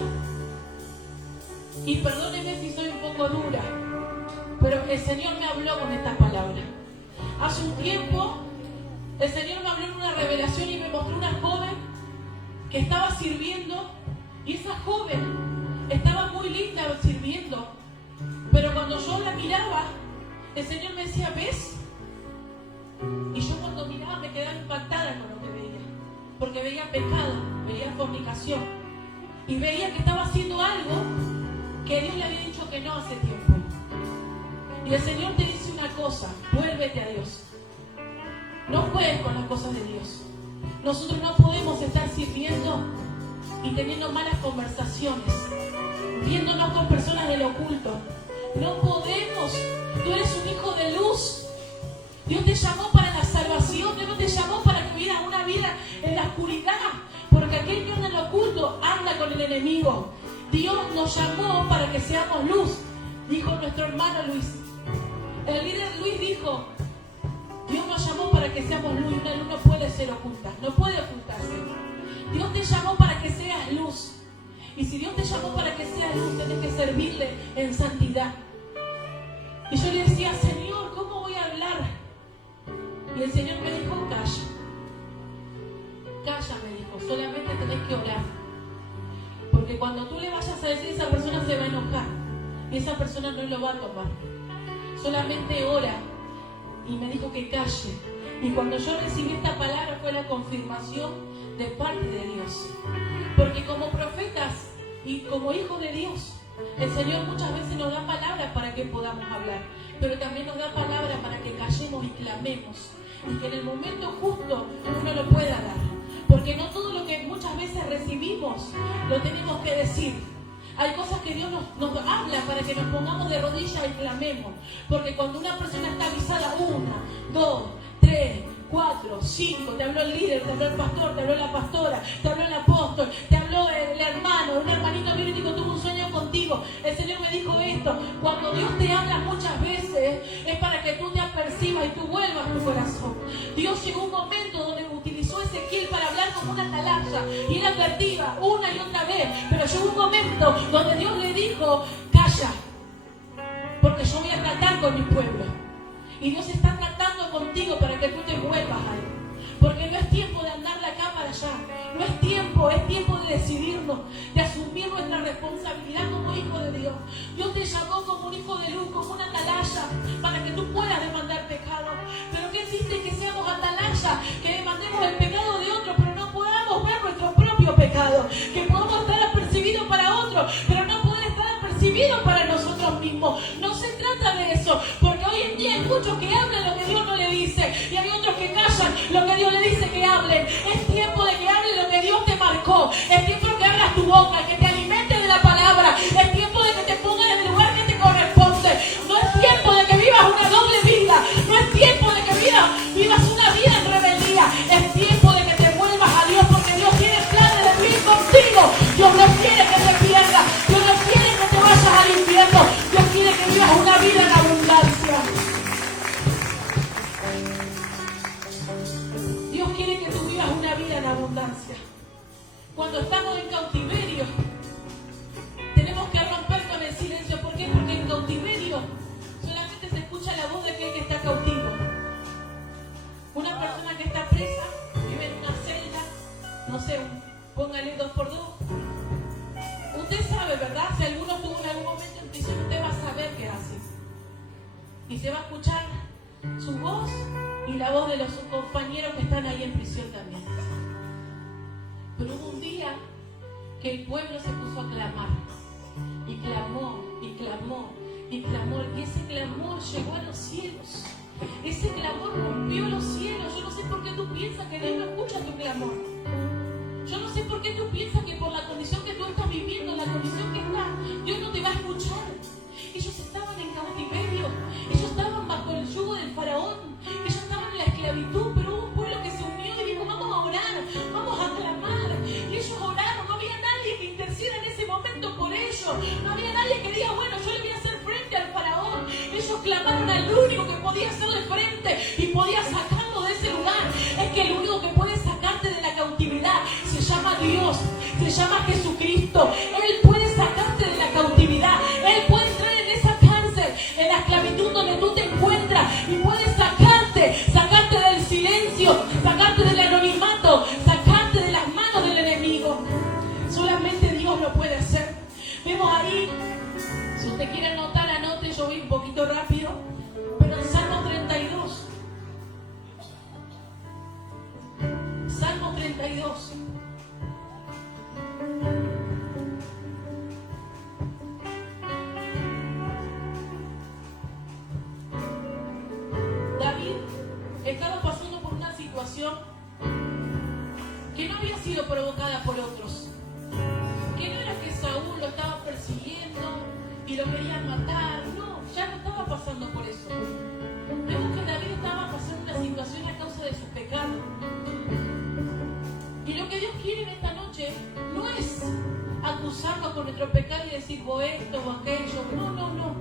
Y perdónenme si soy un poco dura, pero el Señor me habló con esta palabra. Hace un tiempo el Señor me habló en una revelación y me mostró una joven que estaba sirviendo, y esa joven estaba muy linda sirviendo, pero cuando yo la miraba, el Señor me decía, ¿ves? Y yo cuando miraba me quedaba impactada con lo que veía, porque veía pecado, veía fornicación, y veía que estaba haciendo algo que Dios le había dicho que no hace tiempo. Y el Señor te dice una cosa, vuélvete a Dios. No juegues con las cosas de Dios. Nosotros no podemos estar sirviendo y teniendo malas conversaciones, viéndonos con personas del oculto. No podemos. Tú eres un hijo de luz. Dios te llamó para la salvación. Dios no te llamó para que vivas una vida en la oscuridad, porque aquel que anda en lo oculto anda con el enemigo. Dios nos llamó para que seamos luz, dijo nuestro hermano Luis. El líder Luis dijo, Dios nos llamó para que seamos luz, y una luz no puede ser oculta, no puede ocultarse. Dios te llamó para que seas luz, y si Dios te llamó para que seas luz, tienes que servirle en santidad. Y yo le decía, Señor, ¿cómo voy a hablar? Y el Señor me dijo, calla, me dijo, solamente tenés que orar, porque cuando tú le vayas a decir, esa persona se va a enojar, y esa persona no lo va a tomar. Solamente ora. Y me dijo que calle. Y cuando yo recibí esta palabra fue la confirmación de parte de Dios. Porque como profetas y como hijos de Dios, el Señor muchas veces nos da palabras para que podamos hablar, pero también nos da palabras para que callemos y clamemos, y que en el momento justo uno lo pueda dar. Porque no todo lo que muchas veces recibimos lo tenemos que decir. Hay cosas que Dios nos habla para que nos pongamos de rodillas y clamemos. Porque cuando una persona está avisada, 1, 2, 3, 4, 5, te habló el líder, te habló el pastor, te habló la pastora, te habló el apóstol, te habló el hermano, un hermanito mío y dijo, tuve un sueño contigo, el Señor me dijo esto. Cuando Dios te habla muchas veces es para que tú te apercibas y tú vuelvas tu corazón. Dios llegó un momento donde utilizó a Ezequiel para hablar como una atalaya y él advertía una y otra vez, pero llegó un momento donde Dios le dijo, calla, porque yo voy a tratar con mi pueblo. Y Dios está tratando contigo para que tú te vuelvas a Él. Porque no es tiempo de andar de acá para allá. No es tiempo de decidirnos, de asumir nuestra responsabilidad como hijo de Dios. Dios te llamó como un hijo de luz, como una atalaya, para que tú puedas demandar pecado. Pero ¿qué existe? Que seamos atalaya, que demandemos el pecado de otro, pero no podamos ver nuestro propio pecado. Que podamos estar apercibidos para otro, pero no poder estar apercibidos para nosotros mismos. No se trata de eso, porque hoy en día hay muchos que hablan lo que Dios no le dice y hay otros que callan lo que Dios le dice que hablen. Es tiempo de que hablen lo que Dios te marcó. Es tiempo de que abras tu boca, que te alimentes de la palabra. Es tiempo de que te pongas en el lugar que te corresponde. No es tiempo de que vivas una doble vida. No es tiempo de que vivas una vida en rebeldía. Es tiempo de que te vuelvas a Dios, porque Dios tiene planes de vivir contigo. Dios no quiere que te pierdas. Dios no quiere que te vayas al infierno. Dios quiere que vivas una vida en abundancia. Dios quiere que tú vivas una vida en abundancia. Cuando estamos en cautiverio, tenemos que romper con el silencio. ¿Por qué? Porque en cautiverio solamente se escucha la voz de aquel que está cautivo. Una persona que está presa, vive en una celda, no sé, póngale 2x2. Usted sabe, ¿verdad? Si alguno estuvo en algún momento en prisión, usted va a saber qué hace. Y se va a escuchar su voz y la voz de los compañeros que están ahí en prisión también. Pero hubo un día que el pueblo se puso a clamar. Y clamó, y clamó, y clamó. Y ese clamor llegó a los cielos. Ese clamor rompió los cielos. Yo no sé por qué tú piensas que Dios no escucha tu clamor. Yo no sé por qué tú piensas que por la condición que tú estás viviendo, la condición que estás, Dios no te va a escuchar. Ellos estaban en cautiverio. Ellos estaban bajo el yugo del faraón. Ellos estaban en la esclavitud, pero hubo un pueblo que se unió y dijo, vamos a orar, vamos a clamar. Y ellos oraron, no había nadie que intercediera en ese momento por ellos. No había nadie que diga, bueno, yo le voy a hacer frente al faraón. Ellos clamaron al único que podía hacerle frente y podía sacarlo de ese lugar. Es que el único que puede sacarte de la cautividad se llama Dios, se llama Jesucristo. Él puede sacarte de la cautividad. Él puede entrar en esa cárcel, en la esclavitud donde tú te encuentras, y puede sacarte del silencio, sacarte del anonimato, sacarte de las manos del enemigo. Solamente Dios lo puede hacer. Vemos ahí, si usted quiere anotar, anote, yo voy un poquito rápido, pero en Salmo 32. Salmo 32. David estaba pasando por una situación que no había sido provocada por otros. Que no era que Saúl lo estaba persiguiendo y lo querían matar. No, ya no estaba pasando por eso. Vemos que David estaba pasando una situación a causa de su pecado. Y lo que Dios quiere en esta noche no es acusarnos por nuestro pecado y decir, o esto o aquello. No, no, no.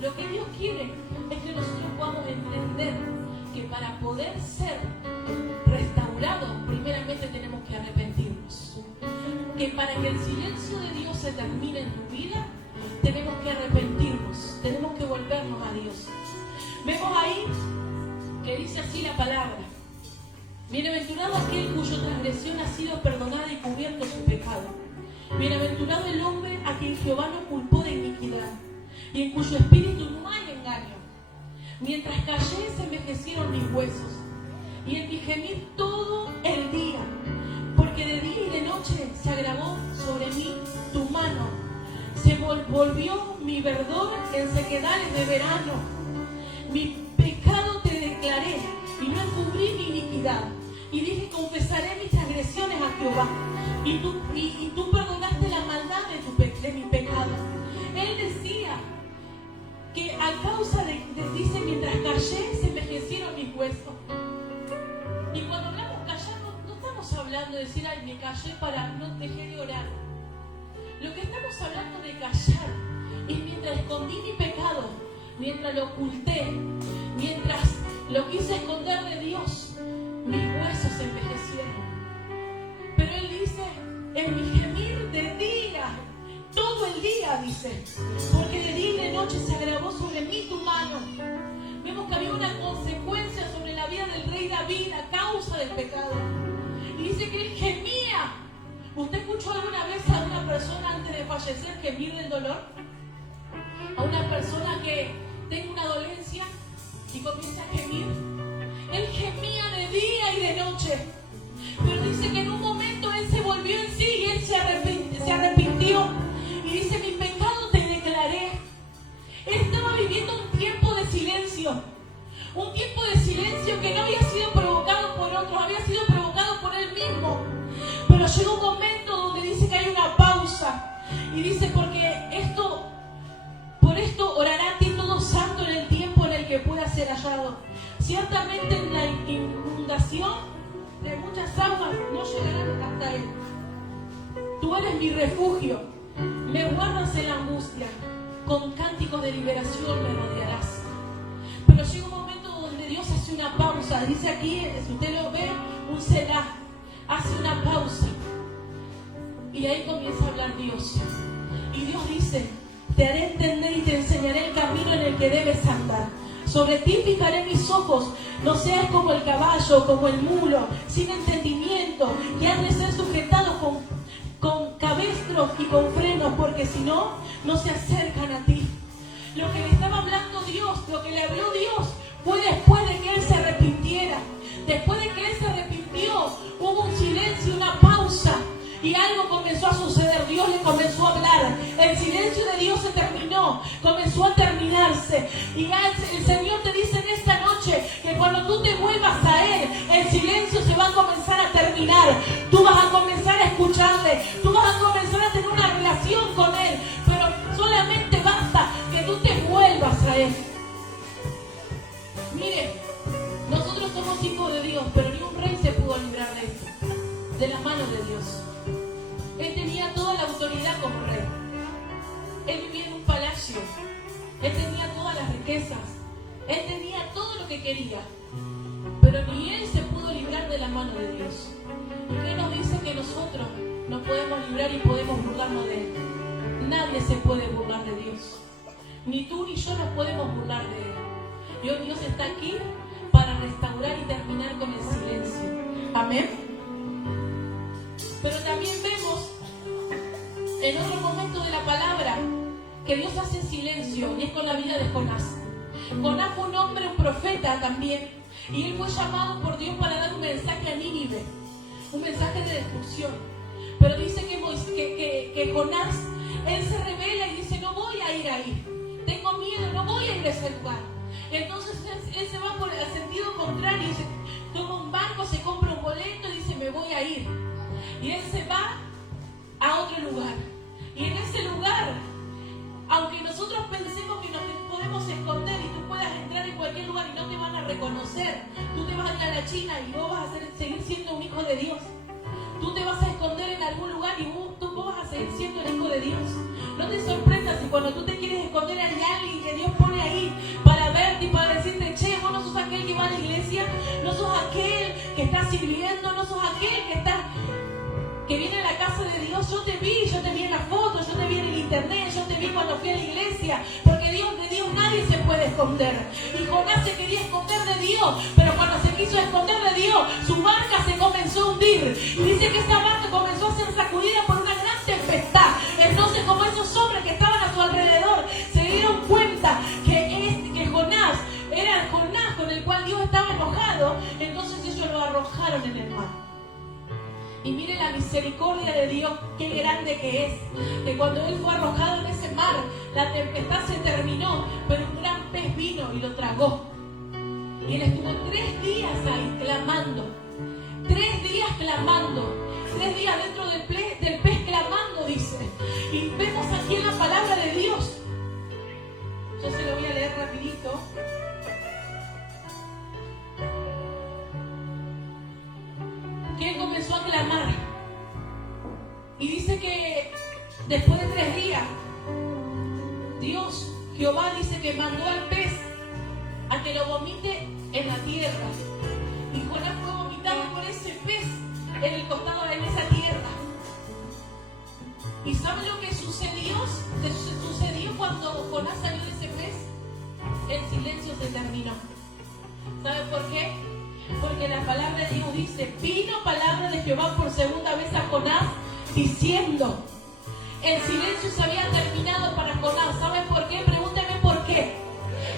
Lo que Dios quiere es que nosotros podamos entender que para poder ser restaurados, primeramente tenemos que arrepentirnos. Que para que el silencio de Dios se termine en tu vida, tenemos que arrepentirnos, tenemos que volvernos a Dios. Vemos ahí que dice así la palabra: bienaventurado aquel cuya transgresión ha sido perdonada y cubierto su pecado. Bienaventurado el hombre a quien Jehová no culpó de iniquidad y en cuyo espíritu no hay engaño. Mientras callé se envejecieron mis huesos y en mi gemir todo el día, porque de día y de noche se agravó sobre mí tu mano. Se volvió mi verdor en sequedales de verano. Mi pecado te declaré y no encubrí mi iniquidad. Y dije, confesaré mis transgresiones a Jehová. Y tú perdonaste la maldad de mi pecado. Él decía que a causa dice, mientras callé, se envejecieron mis huesos. Y cuando hablamos callar, no estamos hablando de decir, ay, me callé para no dejar de orar. Lo que estamos hablando de callar es mientras escondí mi pecado, mientras lo oculté, mientras lo quise esconder de Dios, mis huesos se envejecieron. Pero Él dice, en mi gemir de día, todo el día, dice, porque de día y de noche se agravó sobre mí tu mano. Vemos que había una consecuencia sobre la vida del rey David a causa del pecado. Y dice que él gemía. ¿Usted escuchó alguna vez a una persona antes de fallecer gemir del dolor? A una persona que tenga una dolencia y comienza a gemir. Él gemía de día y de noche. Pero dice que en un momento él se volvió en sí y él se arrepintió. Y dice, mi pecado te declaré. Él estaba viviendo un tiempo de silencio. Un tiempo de silencio que no había sido provocado por otros, había sido provocado por él mismo. Pero llega un momento donde dice que hay una pausa. Y dice, por esto orará a ti todo santo en el tiempo en el que pueda ser hallado. Ciertamente en la inundación de muchas aguas no llegarán hasta él. Tú eres mi refugio, me guardas en la angustia, con cánticos de liberación me rodearás. Pero llega un momento donde Dios hace una pausa. Dice aquí, si usted lo ve, un selah, hace una pausa. Y ahí comienza a hablar Dios. Y Dios dice, te haré entender y te enseñaré el camino en el que debes andar. Sobre ti fijaré mis ojos, no seas como el caballo, como el mulo, sin entendimiento, que han de ser sujetados con cabestros y con frenos, porque si no, no se acercan a ti. Lo que le estaba hablando Dios, lo que le habló Dios, fue después de que él se arrepintiera. Después de que él se arrepintió, hubo un silencio, una pausa, y algo comenzó a suceder. Dios le comenzó a hablar. El silencio de Dios se terminó, comenzó a terminarse. Y el Señor te dice en esta noche que cuando tú te vuelvas a Él, el silencio se va a comenzar a terminar. Tú vas a comenzar a escucharle, tú vas a comenzar a tener una relación con Él, pero solamente basta que tú te vuelvas a Él. Mire, nosotros somos hijos de Dios, pero ni un rey se pudo librar de esto, de las manos de Dios. Él tenía toda la autoridad como rey. Él vivía en un palacio. Él tenía todas las riquezas. Él tenía todo lo que quería. Pero ni él se pudo librar de la mano de Dios. ¿Y qué nos dice? Que nosotros nos podemos librar y podemos burlarnos de Él. Nadie se puede burlar de Dios. Ni tú ni yo nos podemos burlar de Él. Y hoy Dios está aquí para restaurar y terminar con el silencio. Amén. Pero también vemos en otro momento de la palabra que Dios hace silencio, y es con la vida de Jonás. Jonás fue un hombre, un profeta también, y él fue llamado por Dios para dar un mensaje a Nínive, un mensaje de destrucción. Pero dice que Jonás, él se revela y dice, no voy a ir ahí, tengo miedo, no voy a ir a ese lugar. Entonces él se va por el sentido contrario, dice, toma un barco, se compra un boleto y dice, me voy a ir. Y él se va a otro lugar. Y en ese lugar, aunque nosotros pensemos que nos podemos esconder y tú puedas entrar en cualquier lugar y no te van a reconocer, tú te vas a ir a la China y vos vas a seguir siendo un hijo de Dios. Tú te vas a esconder en algún lugar y vos vas a seguir siendo el hijo de Dios. No te sorprendas si cuando tú te quieres esconder hay alguien que Dios pone ahí para verte y para decirte, che, vos no sos aquel que va a la iglesia, no sos aquel que está sirviendo, no sos aquel que viene a la casa de Dios. Yo te vi en la foto, yo te vi en el internet, yo te vi cuando fui a la iglesia, porque de Dios nadie se puede esconder. Y Jonás se quería esconder de Dios, pero cuando se quiso esconder de Dios, su barca se comenzó a hundir. Y dice que esta barca comenzó a ser sacudida por una gran tempestad. Entonces, como esos hombres que estaban a su alrededor se dieron cuenta que Jonás era el Jonás con el cual Dios estaba enojado, entonces ellos lo arrojaron en el mar. Y mire la misericordia de Dios, qué grande que es. Que cuando él fue arrojado en ese mar, la tempestad se terminó, pero un gran pez vino y lo tragó. Y él estuvo 3 días ahí clamando. 3 3 días clamando, 3 días dentro del pez clamando, dice. Y vemos aquí en la palabra de Dios. Yo se lo voy a leer rapidito. Que él comenzó a clamar. Y dice que después de 3 días, Dios, Jehová, dice que mandó al pez a que lo vomite en la tierra. Y Jonás fue vomitado por ese pez en el costado de esa tierra. ¿Y saben lo que sucedió? Sucedió cuando Jonás salió de ese pez. El silencio se terminó. ¿Saben por qué? Porque la palabra de Dios dice: vino palabra de Jehová por segunda vez a Jonás, diciendo. El silencio se había terminado para Jonás. ¿Saben por qué? Pregúntenme por qué.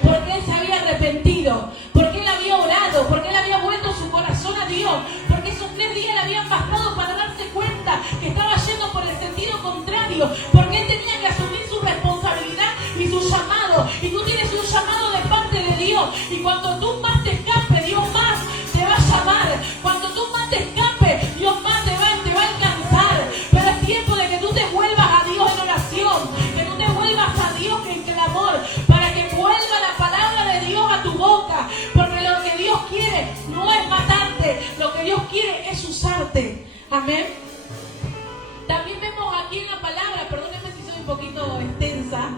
Porque él se había arrepentido, porque él había orado, porque él había vuelto su corazón a Dios, porque esos 3 días le habían bastado para darse cuenta que estaba yendo por el sentido contrario, porque él tenía que asumir su responsabilidad y su llamado. Y tú tienes un llamado de parte de Dios, y cuando tú más te escapes, Dios más te va a llamar. Cuando tú más te escapes, Dios más te va a alcanzar. Pero es tiempo de que tú te vuelvas a Dios en oración, que tú te vuelvas a Dios en clamor, para que vuelva la palabra de Dios a tu boca. Porque lo que Dios quiere no es matarte, lo que Dios quiere es usarte. Amén. También vemos aquí en la palabra, perdónenme si soy un poquito extensa,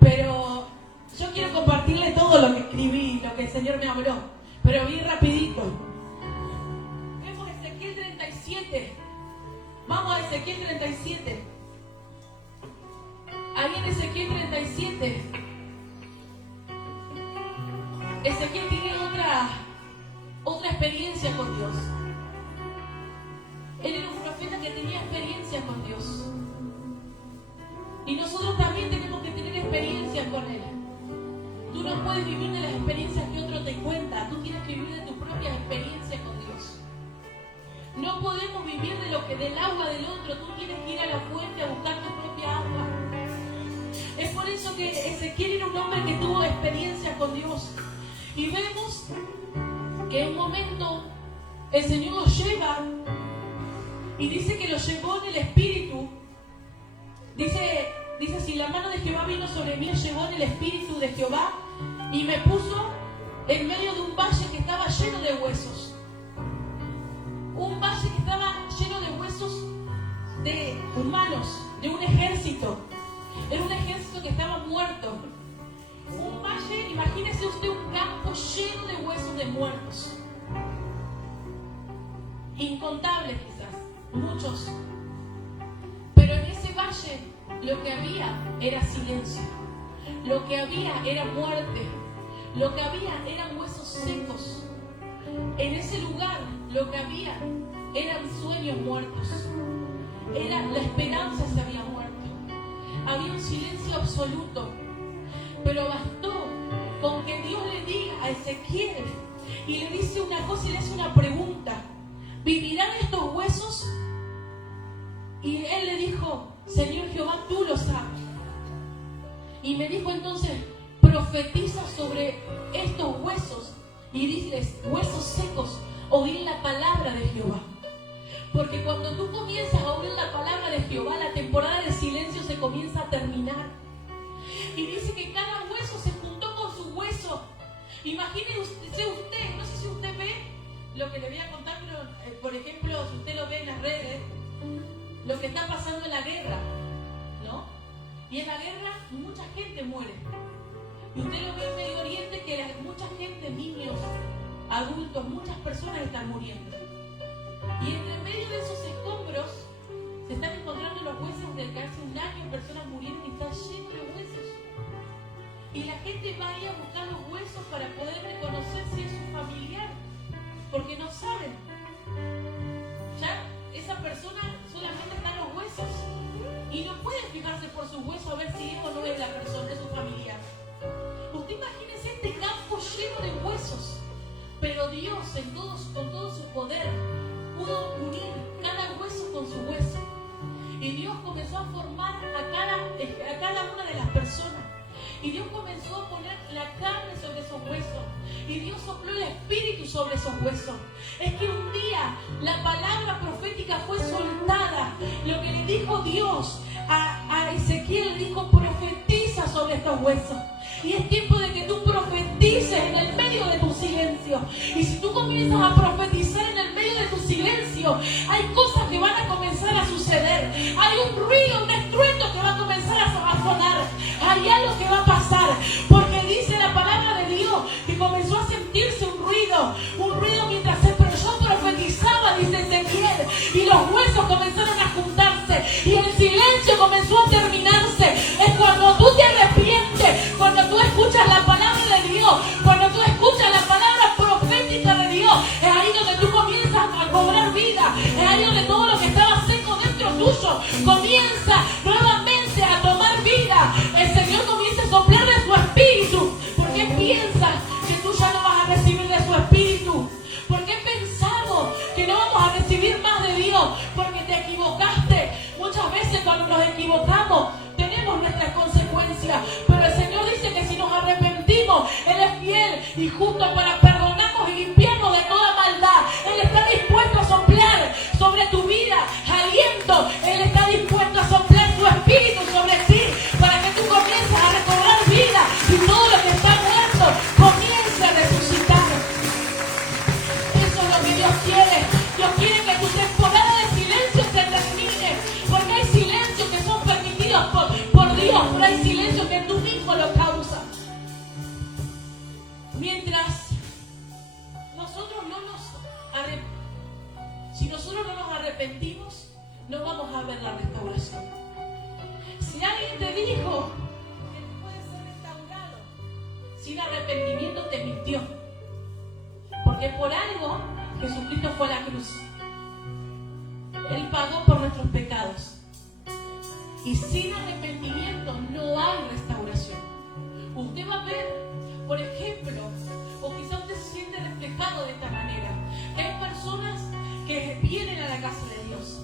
pero yo quiero compartirle todo lo que escribí, lo que el Señor me habló, pero bien rapidito. Vemos Ezequiel 37. Vamos a Ezequiel 37. Ahí en Ezequiel 37, Ezequiel tiene otra experiencia con Dios. Él era un profeta que tenía experiencia con Dios. Y nosotros también tenemos que tener experiencia con Él. Tú no puedes vivir de las experiencias que otro te cuenta. Tú tienes que vivir de tu propia experiencia con Dios. No podemos vivir del agua del otro. Tú tienes que ir a la fuente a buscar tu propia agua. Es por eso que Ezequiel era un hombre que tuvo experiencia con Dios. Y vemos que en un momento el Señor lo lleva y dice que lo llevó en el Espíritu. Dice, si la mano de Jehová vino sobre mí, llevó en el Espíritu de Jehová y me puso en medio de un valle que estaba lleno de huesos. Un valle que estaba lleno de huesos de humanos, de un ejército. Era un ejército que estaba muerto. Un valle, imagínese usted un campo lleno de huesos de muertos. Incontables quizás, muchos. Pero en ese valle lo que había era silencio. Lo que había era muerte. Lo que había eran huesos secos. En ese lugar lo que había eran sueños muertos. La esperanza se había muerto. Había un silencio absoluto. Pero bastó con que Dios le diga a Ezequiel y le dice una cosa y le hace una pregunta: ¿vivirán estos huesos? Y él le dijo: Señor Jehová, tú lo sabes. Y me dijo entonces: profetiza sobre estos huesos y diles: huesos secos, oíd la palabra de Jehová. Porque cuando tú comienzas a oír la palabra de Jehová, la temporada de silencio se comienza a terminar. Y dice que cada hueso se juntó con su hueso. Imagínese usted, no sé si usted ve lo que le voy a contar, pero por ejemplo, si usted lo ve en las redes, lo que está pasando en la guerra, ¿no? Y en la guerra mucha gente muere. Y usted lo ve en Medio Oriente, que mucha gente, niños, adultos, muchas personas están muriendo. Y entre medio de esos escombros se están encontrando los huesos de que hace un año personas murieron y está lleno de huesos. Y la gente va a ir a buscar los huesos para poder reconocer si es un familiar, porque no saben. Ya esa persona solamente está en los huesos y no pueden fijarse por sus huesos a ver si es o no es la persona, es su familiar. Usted imagínese este campo lleno de huesos, pero Dios con todo su poder pudo unir cada hueso con su hueso. Y Dios comenzó a formar a cada una de las personas. Y Dios comenzó a poner la carne sobre esos huesos. Y Dios sopló el espíritu sobre esos huesos. Es que un día la palabra profética fue soltada. Lo que le dijo Dios a Ezequiel, le dijo: profetiza sobre estos huesos. Y es tiempo de que tú profetices en el medio de tu silencio. Y si tú comienzas a profetizar en el medio de tu silencio, hay cosas que van a comenzar a suceder. Hay un ruido, un estruendo que va a comenzar a sonar. Hay algo que va a pasar. Porque dice la palabra de Dios que comenzó a sentirse un ruido mientras yo profetizaba, dice Ezequiel. Y los huesos comenzaron a juntarse. Y el silencio comenzó a terminarse. Es cuando tú te arrepientes, cuando tú escuchas la palabra de Dios, cuando tú escuchas la palabra profética de Dios, es ahí donde tú comienzas a cobrar vida. Es ahí donde todo lo que estaba seco dentro tuyo comienza nuevamente a tomar vida. El Señor comienza a soplar de su espíritu. ¿Por qué piensas que tú ya no vas a recibir de su espíritu? ¿Por qué pensamos que no vamos a recibir más de Dios? Porque te equivocaste. Muchas veces cuando nos equivocamos tenemos nuestras consecuencias, pero el Señor dice que si nos arrepentimos, Él es fiel y justo para perdonarnos y limpiarnos de toda maldad. Él está dispuesto a soplar sobre tu vida aliento. Él está dispuesto a soplar su espíritu sobre ti para que tú comiences a recobrar vida y todo lo que está muerto comience a resucitar. Eso es lo que Dios quiere. Dios quiere que tu temporada de silencio se termine, porque hay silencios que son permitidos por Dios, pero hay silencios que tú mismo lo causas. Mientras nosotros si nosotros no nos arrepentimos, no vamos a ver la restauración. Si alguien te dijo que tú puedes ser restaurado sin arrepentimiento, te mintió. Porque por algo Jesucristo fue a la cruz. Él pagó por nuestros pecados. Y sin arrepentimiento no hay restauración. Usted va a ver, por ejemplo, o quizá usted se siente reflejado de esta manera, que hay personas que vienen a la casa de Dios,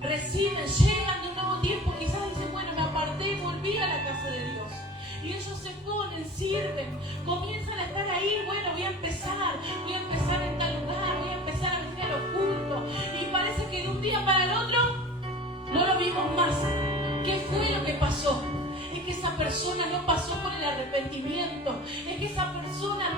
reciben, llegan de un nuevo tiempo, quizás dicen: bueno, me aparté y volví a la casa de Dios. Y ellos se ponen, sirven, comienzan a estar ahí. Bueno, voy a empezar en tal lugar, voy a empezar a venir a los cultos. Y parece que de un día para el otro no lo vimos más. ¿Qué fue lo que pasó? Es que esa persona no pasó por el arrepentimiento. Es que esa persona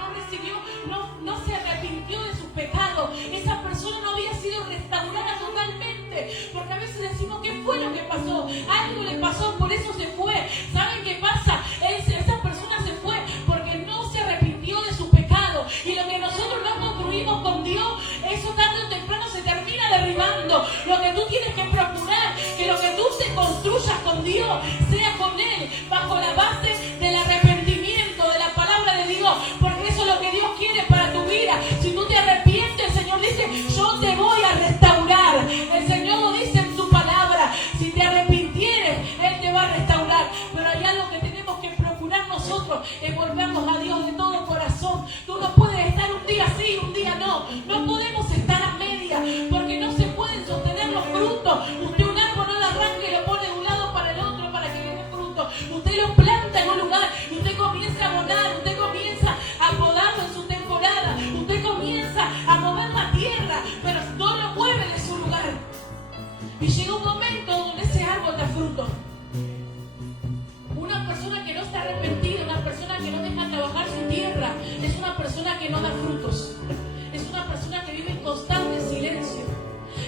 no se arrepintió de sus pecados. Esa persona no había sido restaurada totalmente. Porque a veces decimos: ¿qué fue lo que pasó? Algo le pasó, por eso se fue. ¿Saben qué pasa? Esa persona se fue porque no se arrepintió de su pecado. Y lo que nosotros no construimos con Dios, eso tarde o temprano se termina derribando. Lo que tú tienes que procurar, que lo que tú te construyas con Dios sea con Él, bajo la base del arrepentimiento, de la palabra de Dios, porque eso es lo que Dios quiere para tu vida. Si tú te arrepientes, el Señor dice: yo te voy a restaurar. El Señor lo dice en su palabra: si te arrepintieres, Él te va a restaurar. Pero hay algo que tenemos que procurar nosotros, es volvernos a Dios de todo corazón. Tú no puedes estar un día sí, un día no. No podemos estar a media, porque no se pueden sostener los frutos. Usted un árbol no lo arranca y lo pone de un lado para el otro para que le dé fruto. Usted lo planta en un lugar y usted comienza a abonar, usted comienza a podarlo en su temporada, usted comienza a mover la tierra, pero no lo mueve de su lugar. Y llega un momento donde ese árbol da fruto. Una persona que no está arrepentida, una persona que no deja trabajar su tierra, es una persona que no da frutos. Es una persona que vive en constante silencio.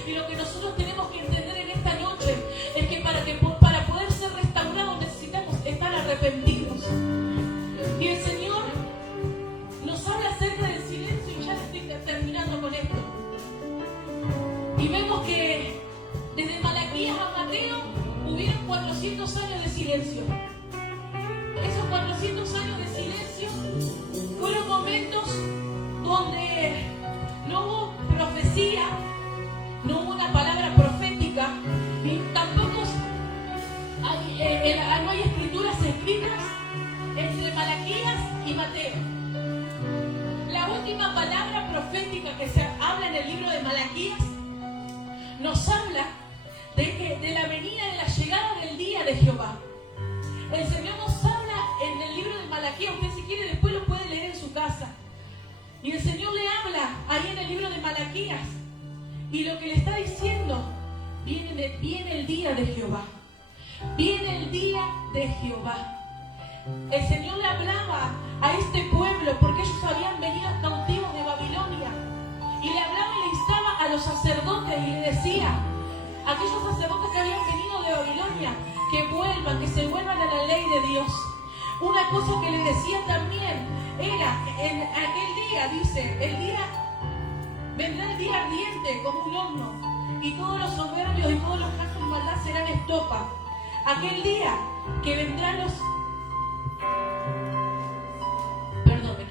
Y lo que nosotros tenemos que entender en esta noche es que para poder ser restaurados necesitamos estar arrepentidos. Y el Señor nos habla acerca del silencio, y ya estoy terminando con esto. Y vemos que desde Malaquías a Mateo hubieron 400 años de silencio. Esos 400 años de silencio fueron momentos donde no hubo profecía, no hubo una palabra profética, y tampoco no hay escrituras escritas entre Malaquías y Mateo. La última palabra profética que se habla en el libro de Malaquías nos habla de la venida, de la llegada del día de Jehová. El Señor nos habla en el libro Malaquías. Y lo que le está diciendo, viene el día de Jehová. Viene el día de Jehová. El Señor le hablaba a este pueblo porque ellos habían venido cautivos de Babilonia. Y le hablaba y le instaba a los sacerdotes y le decía, aquellos sacerdotes que habían venido de Babilonia, que vuelvan, que se vuelvan a la ley de Dios. Una cosa que le decía también era, en aquel día, dice, vendrá el día ardiente como un horno, y todos los soberbios y todos los que hacen maldad serán estopa. Aquel día que vendrán los... Perdón, me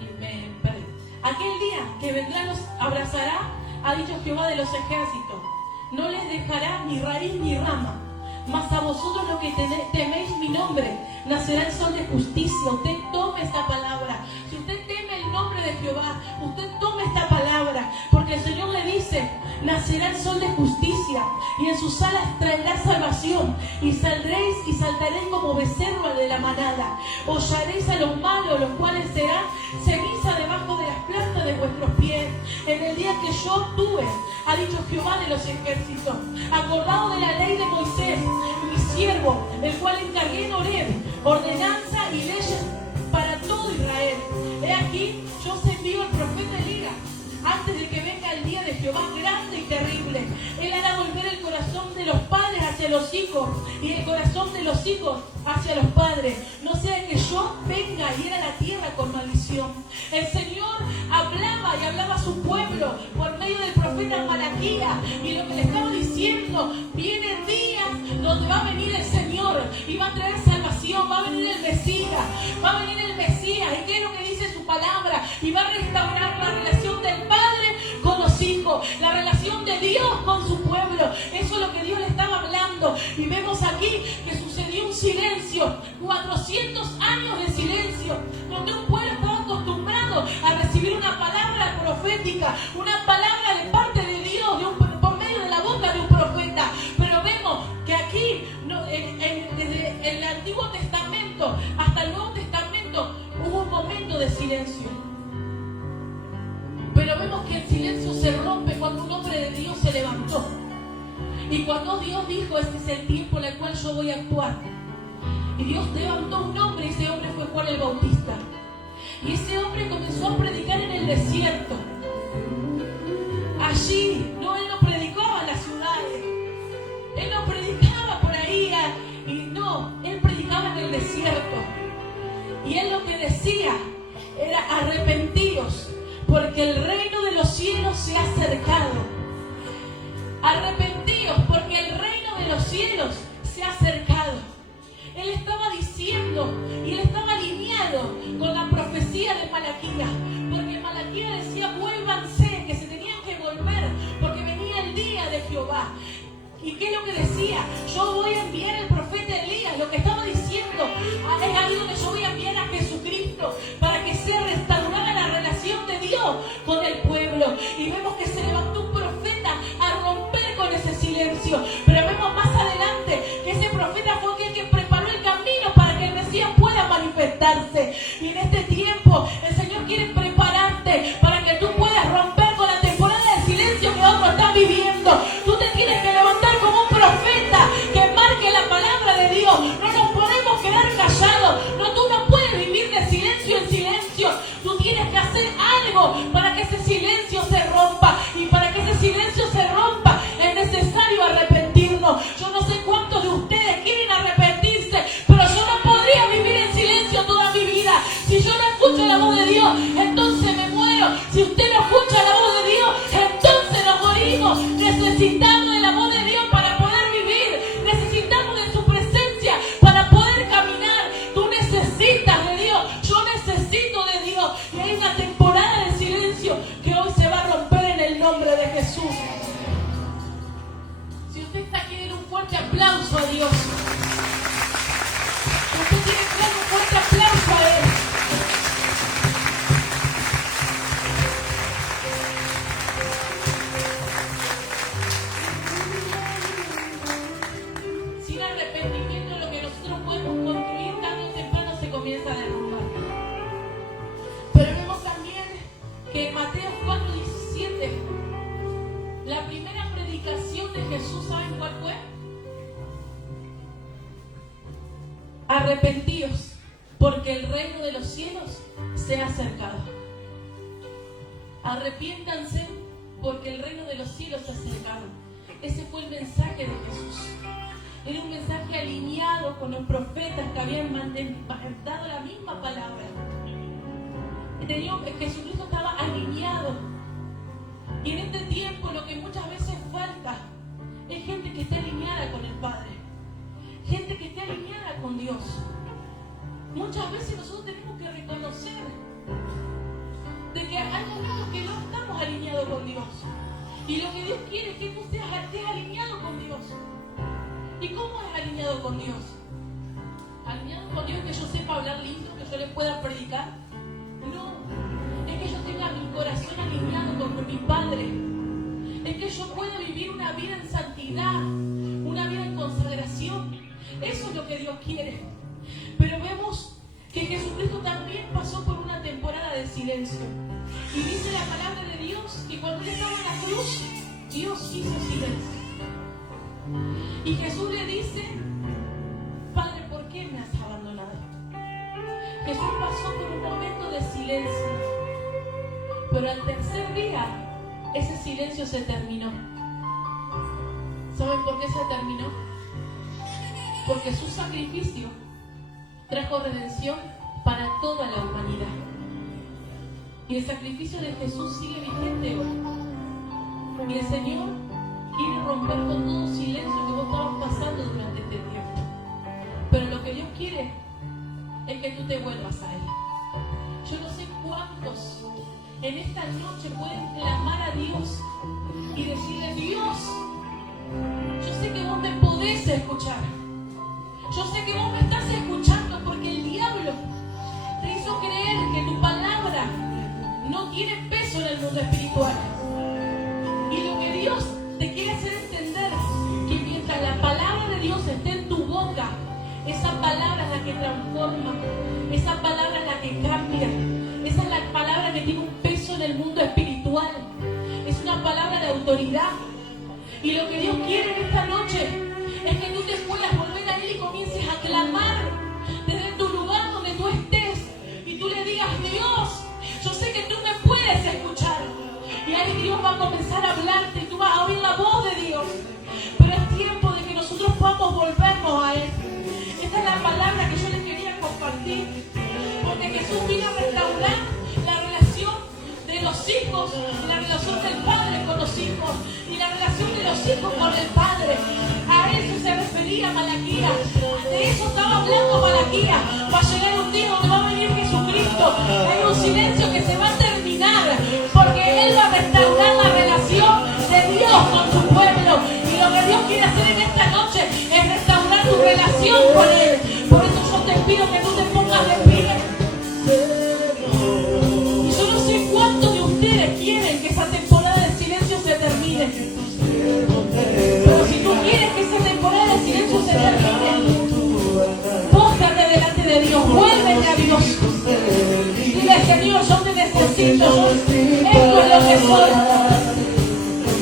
perdí. Aquel día que vendrán los abrazará, ha dicho Jehová de los ejércitos. No les dejará ni raíz ni rama. Mas a vosotros los que teméis mi nombre, nacerá el sol de justicia. Usted tome esta palabra. Si usted teme el nombre de Jehová, usted tome esta palabra. Porque el Señor le dice, nacerá el sol de justicia, y en sus alas traerá salvación. Y saldréis y saltaréis como becerro de la manada. Hollaréis a los malos, los cuales serán ceniza debajo de las plantas de vuestros pies. En el día que yo tuve, ha dicho Jehová de los ejércitos, acordado de la ley de Moisés, mi siervo, el cual encargué en Horeb, ordenanza y leyes para todo Israel. He aquí, yo os envío el profeta Elías, antes de que venga el día de Jehová grande y terrible. Él hará volver el corazón de los padres hacia los hijos, y el corazón de los hijos hacia los padres, no sea que yo venga y hiera la tierra con maldición. El Señor hablaba y hablaba a su pueblo por medio del profeta Malaquías, y lo que le estaba diciendo, vienen días donde va a venir el Señor y va a traer salvación, va a venir el Mesías, va a venir el Mesías, y qué es lo que dice su palabra, y va a restaurar la relación del Padre con los hijos, la relación de Dios con su pueblo. Eso es lo que Dios le estaba hablando, y vemos aquí que sucedió un silencio, 400 años de silencio, donde un pueblo estaba acostumbrado a recibir una palabra profética, una palabra de parte de Dios, por medio de la boca de un profeta. Pero vemos que aquí, desde el Antiguo Testamento hasta el Nuevo Testamento, hubo un momento de silencio. Pero vemos que el silencio se rompe cuando un hombre de Dios se levantó. Y cuando Dios dijo, este es el tiempo en el cual yo voy a actuar. Y Dios levantó un hombre, y ese hombre fue Juan el Bautista. Y ese hombre comenzó a predicar en el desierto. Allí, él no predicaba en las ciudades. Él no predicaba por ahí, él predicaba en el desierto. Y él lo que decía era, arrepentíos, porque el reino de los cielos se ha acercado. Arrepentíos, porque el reino de los cielos se ha acercado. Él estaba diciendo, y él estaba alineado con la profecía de Malaquías, porque Malaquías decía, vuélvanse, que se tenían que volver, porque venía el día de Jehová. ¿Y qué es lo que decía? Yo voy a enviar al profeta Elías. Lo que estaba diciendo es algo que yo voy a enviar a Jesucristo para que sea restaurada la relación de Dios con el pueblo. Y vemos que se levantó un profeta a romper con ese silencio. Pero vemos más adelante que ese profeta fue aquel que preparó el camino para que el Mesías pueda manifestarse. Y en este tiempo el Señor quiere prepararte para que tú puedas romper con la temporada de silencio que otros están viviendo. Tú te tienes que levantar como un profeta que marque la palabra de Dios. No nos podemos quedar callados. Tú no puedes vivir de silencio en silencio. Tú tienes que hacer algo para que ese silencio se rompa. Y para que ese silencio se rompa es necesario arrepentirnos. Yo no sé cuántos de ustedes quieren arrepentirse, pero yo no podría vivir en silencio toda mi vida. arrepentíos, porque el reino de los cielos se ha acercado. Arrepiéntanse, porque el reino de los cielos se ha acercado. Ese fue el mensaje de Jesús. Era un mensaje alineado con los profetas que habían dado la misma palabra. Jesucristo estaba alineado. Y en este tiempo lo que muchas veces falta es gente que esté alineada con el Padre. Gente que esté alineada con Dios. Muchas veces nosotros tenemos que reconocer de que hay momentos que no estamos alineados con Dios. Y lo que Dios quiere es que tú estés alineado con Dios. ¿Y cómo es alineado con Dios? Alineado con Dios, que yo sepa hablar lindo, que yo le pueda predicar. No, es que yo tenga mi corazón alineado con mi Padre. Es que yo pueda vivir una vida en santidad, una vida en consagración. Eso es lo que Dios quiere. Pero vemos que Jesucristo también pasó por una temporada de silencio. Y dice la palabra de Dios que cuando Él estaba en la cruz, Dios hizo silencio. Y Jesús le dice: Padre, ¿por qué me has abandonado? Jesús pasó por un momento de silencio. Pero al tercer día, ese silencio se terminó. ¿Saben por qué se terminó? Porque su sacrificio trajo redención para toda la humanidad. Y el sacrificio de Jesús sigue vigente hoy. Y el Señor quiere romper con todo silencio que vos estabas pasando durante este tiempo. Pero lo que Dios quiere es que tú te vuelvas a Él. Yo no sé cuántos en esta noche pueden clamar a Dios y decirle: Dios, yo sé que vos me podés escuchar. Yo sé que vos me estás escuchando, porque el diablo te hizo creer que tu palabra no tiene peso en el mundo espiritual. Y lo que Dios te quiere hacer entender, que mientras la palabra de Dios esté en tu boca, esa palabra es la que transforma, esa palabra es la que cambia, esa es la palabra que tiene un peso en el mundo espiritual, es una palabra de autoridad. Y lo que Dios quiere en esta noche es que tú te puedas volver a Él y comiences a clamar desde tu lugar donde tú estés, y tú le digas: Dios, yo sé que tú me puedes escuchar. Y ahí Dios va a comenzar a hablarte y tú vas a oír la voz de Dios. Pero es tiempo de que nosotros podamos volvernos a Él. Esta es la palabra que yo les quería compartir, porque Jesús vino a restaurar la relación de los hijos, la relación del Padre con los hijos y la relación de los hijos con el Padre. A eso se refería Malaquías. De eso estaba hablando Malaquías. Va a llegar un día donde va a venir Jesucristo. Hay un silencio que se va a terminar, porque Él va a restaurar la relación de Dios con su pueblo. Y lo que Dios quiere hacer en esta noche es restaurar tu relación con Él. Por eso yo te pido que tú te pongas de pie. Y yo no sé cuántos de ustedes quieren que esa temporada de silencio se termine. Pero si tú quieres que esa temporada de silencio se termine, póstrate delante de Dios, vuélvete a Dios. Dile: Señor, yo te necesito. Esto es lo que soy.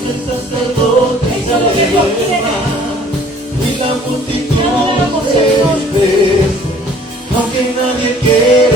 Eso es lo que Dios quiere. Y la multitud aunque nadie quiera.